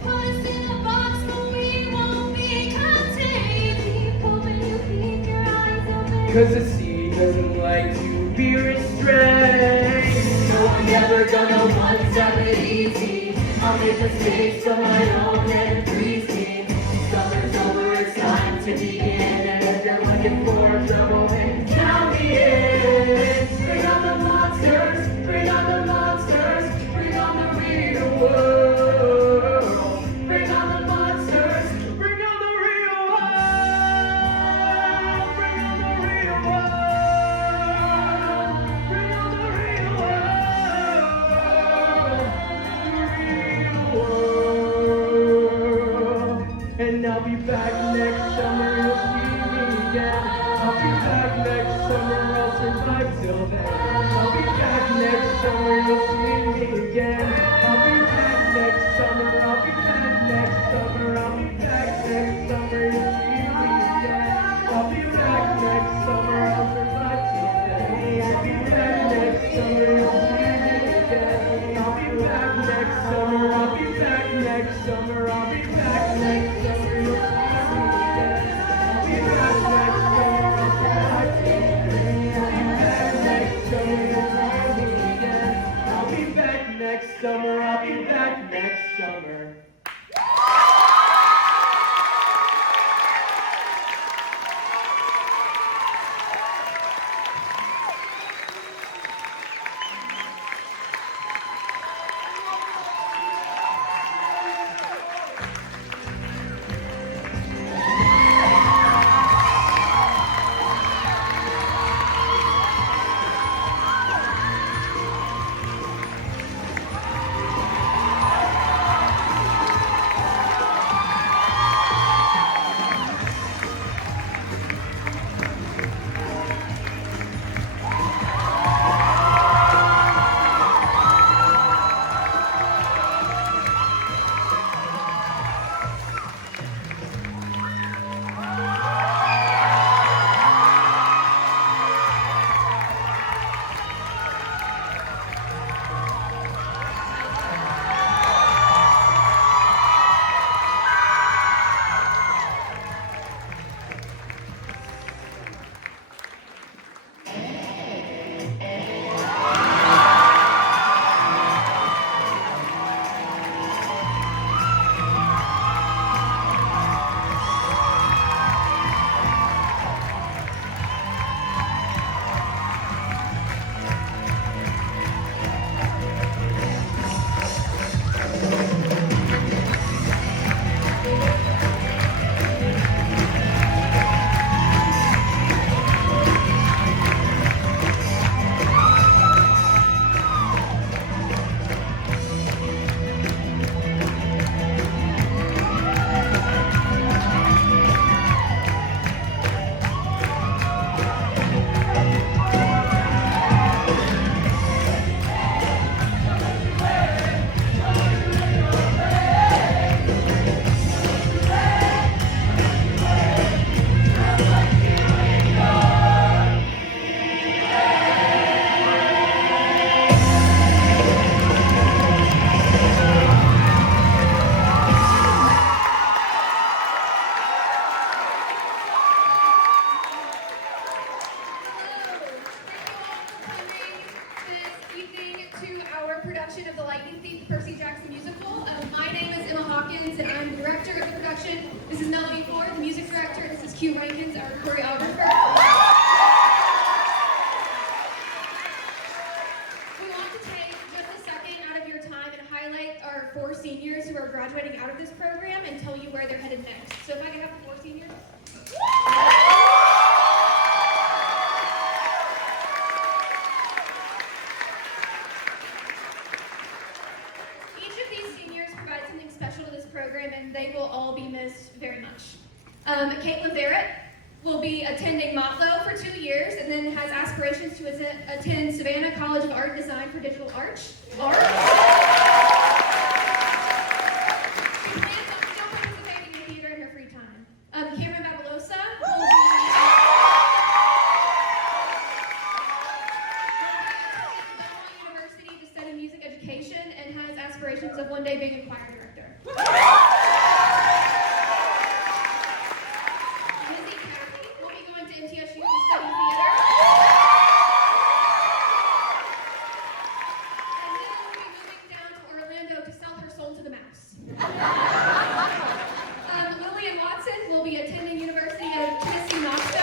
Put us in a box, but we won't be contained. Keep hoping you keep your eyes open. Cause the sea doesn't like to be restrained. No one ever gonna once have it easy. I'll make mistakes of my own and freeze me. Summer's over, it's time to begin. And if you're looking for trouble, then count me in. Bring on the monsters, bring on the monsters, bring on the real world. Bring on the monsters, bring on the real world. Bring on the real world. Bring on the real world. And I'll be back next summer, you'll see me again. I'll be back next summer, I'll survive till then. I'll be back next summer, you'll see me again. I'll be back next summer, I'll be back next summer, I'll be back next summer, you'll see me again. I'll be back next summer, I'll survive till then. I'll be back next summer, you'll see me again. I'll be back next summer, I'll be back next summer, I'll be back next summer, you'll see me again. I'll be back next summer, I'll survive till then. I'll be back next summer, I'll be back next summer. Hawkins, and I'm the director of the production. This is Melody Ford, the music director. This is Q Rankins, our choreographer. We want to take just a second out of your time and highlight our 4 seniors who are graduating out of this program and tell you where they're headed next. So if I could have the 4 seniors. Each of these seniors provides something special to this program, and they will all be missed very much. Caitlin Barrett will be attending Motlow for 2 years and then has aspirations to attend Savannah College of Art and Design for Digital Art. She plans on still participating in theater in her free time. Cameron Babelosa will be attending University to study music education and has aspirations of one day being a choir director. MTSU to study theater. And then we'll be moving down to Orlando to sell her soul to the mouse. Lillian Watson will be attending University of Tennessee Knoxville.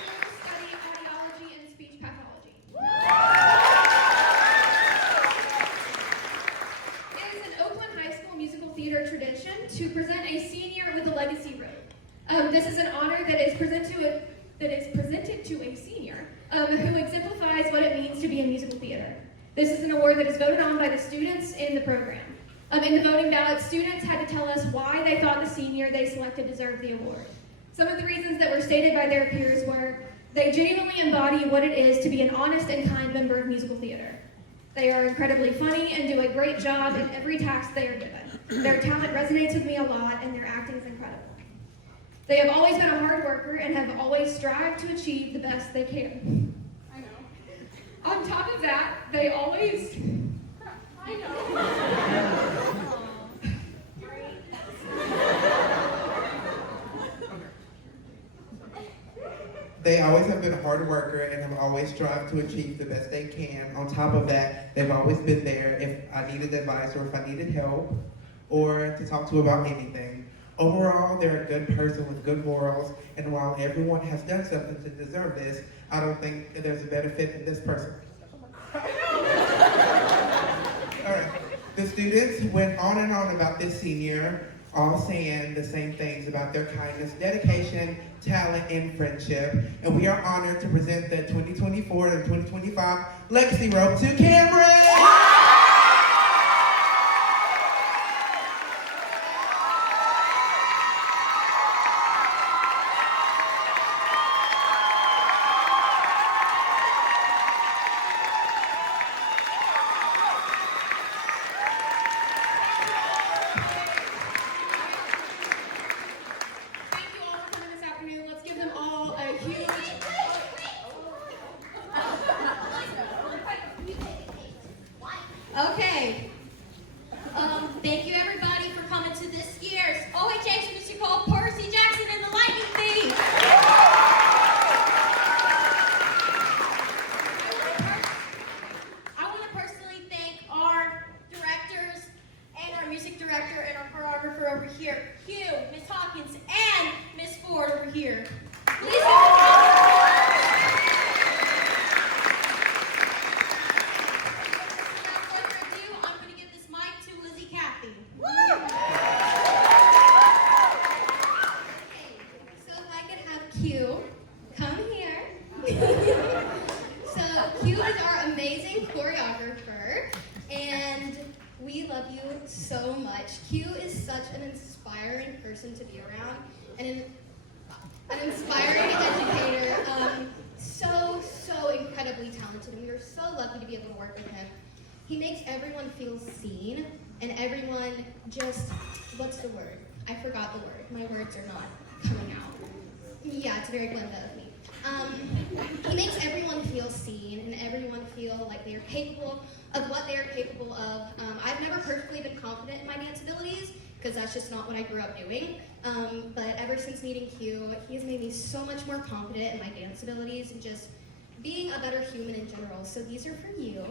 She will study audiology and speech pathology. It is an Oakland High School musical theater tradition to present a senior with a legacy robe. This is an honor that is presented to a senior who exemplifies what it means to be in musical theater. This is an award that is voted on by the students in the program. In the voting ballot, students had to tell us why they thought the senior they selected deserved the award. Some of the reasons that were stated by their peers were they genuinely embody what it is to be an honest and kind member of musical theater. They are incredibly funny and do a great job in every task they are given. Their talent resonates with me a lot, and their acting is incredible. They have always been a hard worker and have always strived to achieve the best they can. I know. On top of that, they always... I know. They always have been a hard worker and have always strived to achieve the best they can. On top of that, they've always been there if I needed advice or if I needed help or to talk to about anything. Overall, they're a good person with good morals, and while everyone has done something to deserve this, I don't think that there's a better fit than this person. All right. The students went on and on about this senior, all saying the same things about their kindness, dedication, talent, and friendship. And we are honored to present the 2024 and 2025 Legacy Robe to Cameron! Okay. Thank you everybody for coming to this year's OHH musical Percy Jackson and the Lightning Thief. I want to personally thank our directors and our music director and our choreographer over here, Q, Miss Hawkins, and Miss Ford over here. Please give them a so much. Q is such an inspiring person to be around, and an inspiring educator. So incredibly talented, and we are so lucky to be able to work with him. He makes everyone feel seen, and everyone just, what's the word? I forgot the word. My words are not coming out. Yeah, it's very Glenda of me. He makes everyone feel seen, and everyone feel like they are capable of what they are capable of. I've never personally been confident in my dance abilities, because that's just not what I grew up doing. But ever since meeting Q, he has made me so much more confident in my dance abilities and just being a better human in general. So these are for you.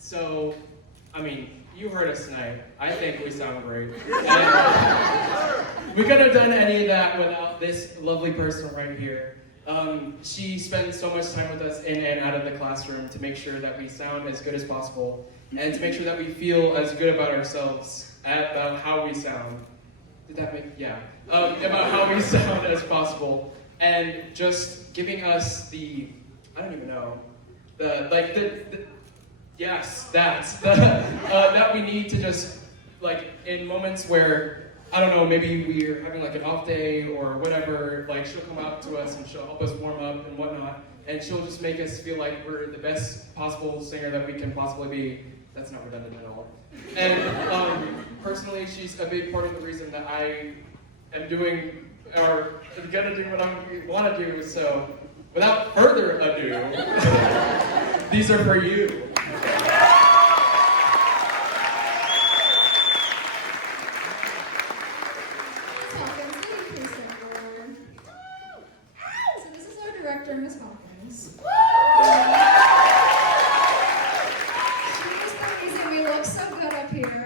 So, I mean, you heard us tonight. I think we sound great. And we couldn't have done any of that without this lovely person right here. She spends so much time with us in and out of the classroom to make sure that we sound as good as possible and to make sure that we feel as good about ourselves, about how we sound. Did that make, yeah. About how we sound as possible. And just giving us the, I don't even know, that we need to just, like, in moments where, I don't know, maybe we're having like an off day or whatever, like she'll come out to us and she'll help us warm up and whatnot, and she'll just make us feel like we're the best possible singer that we can possibly be. That's not redundant at all. And personally, she's a big part of the reason that I am doing, or gonna do what I want to do, so without further ado, these are for you. So this is our director, Miss Hawkins. She is amazing. We look so good up here.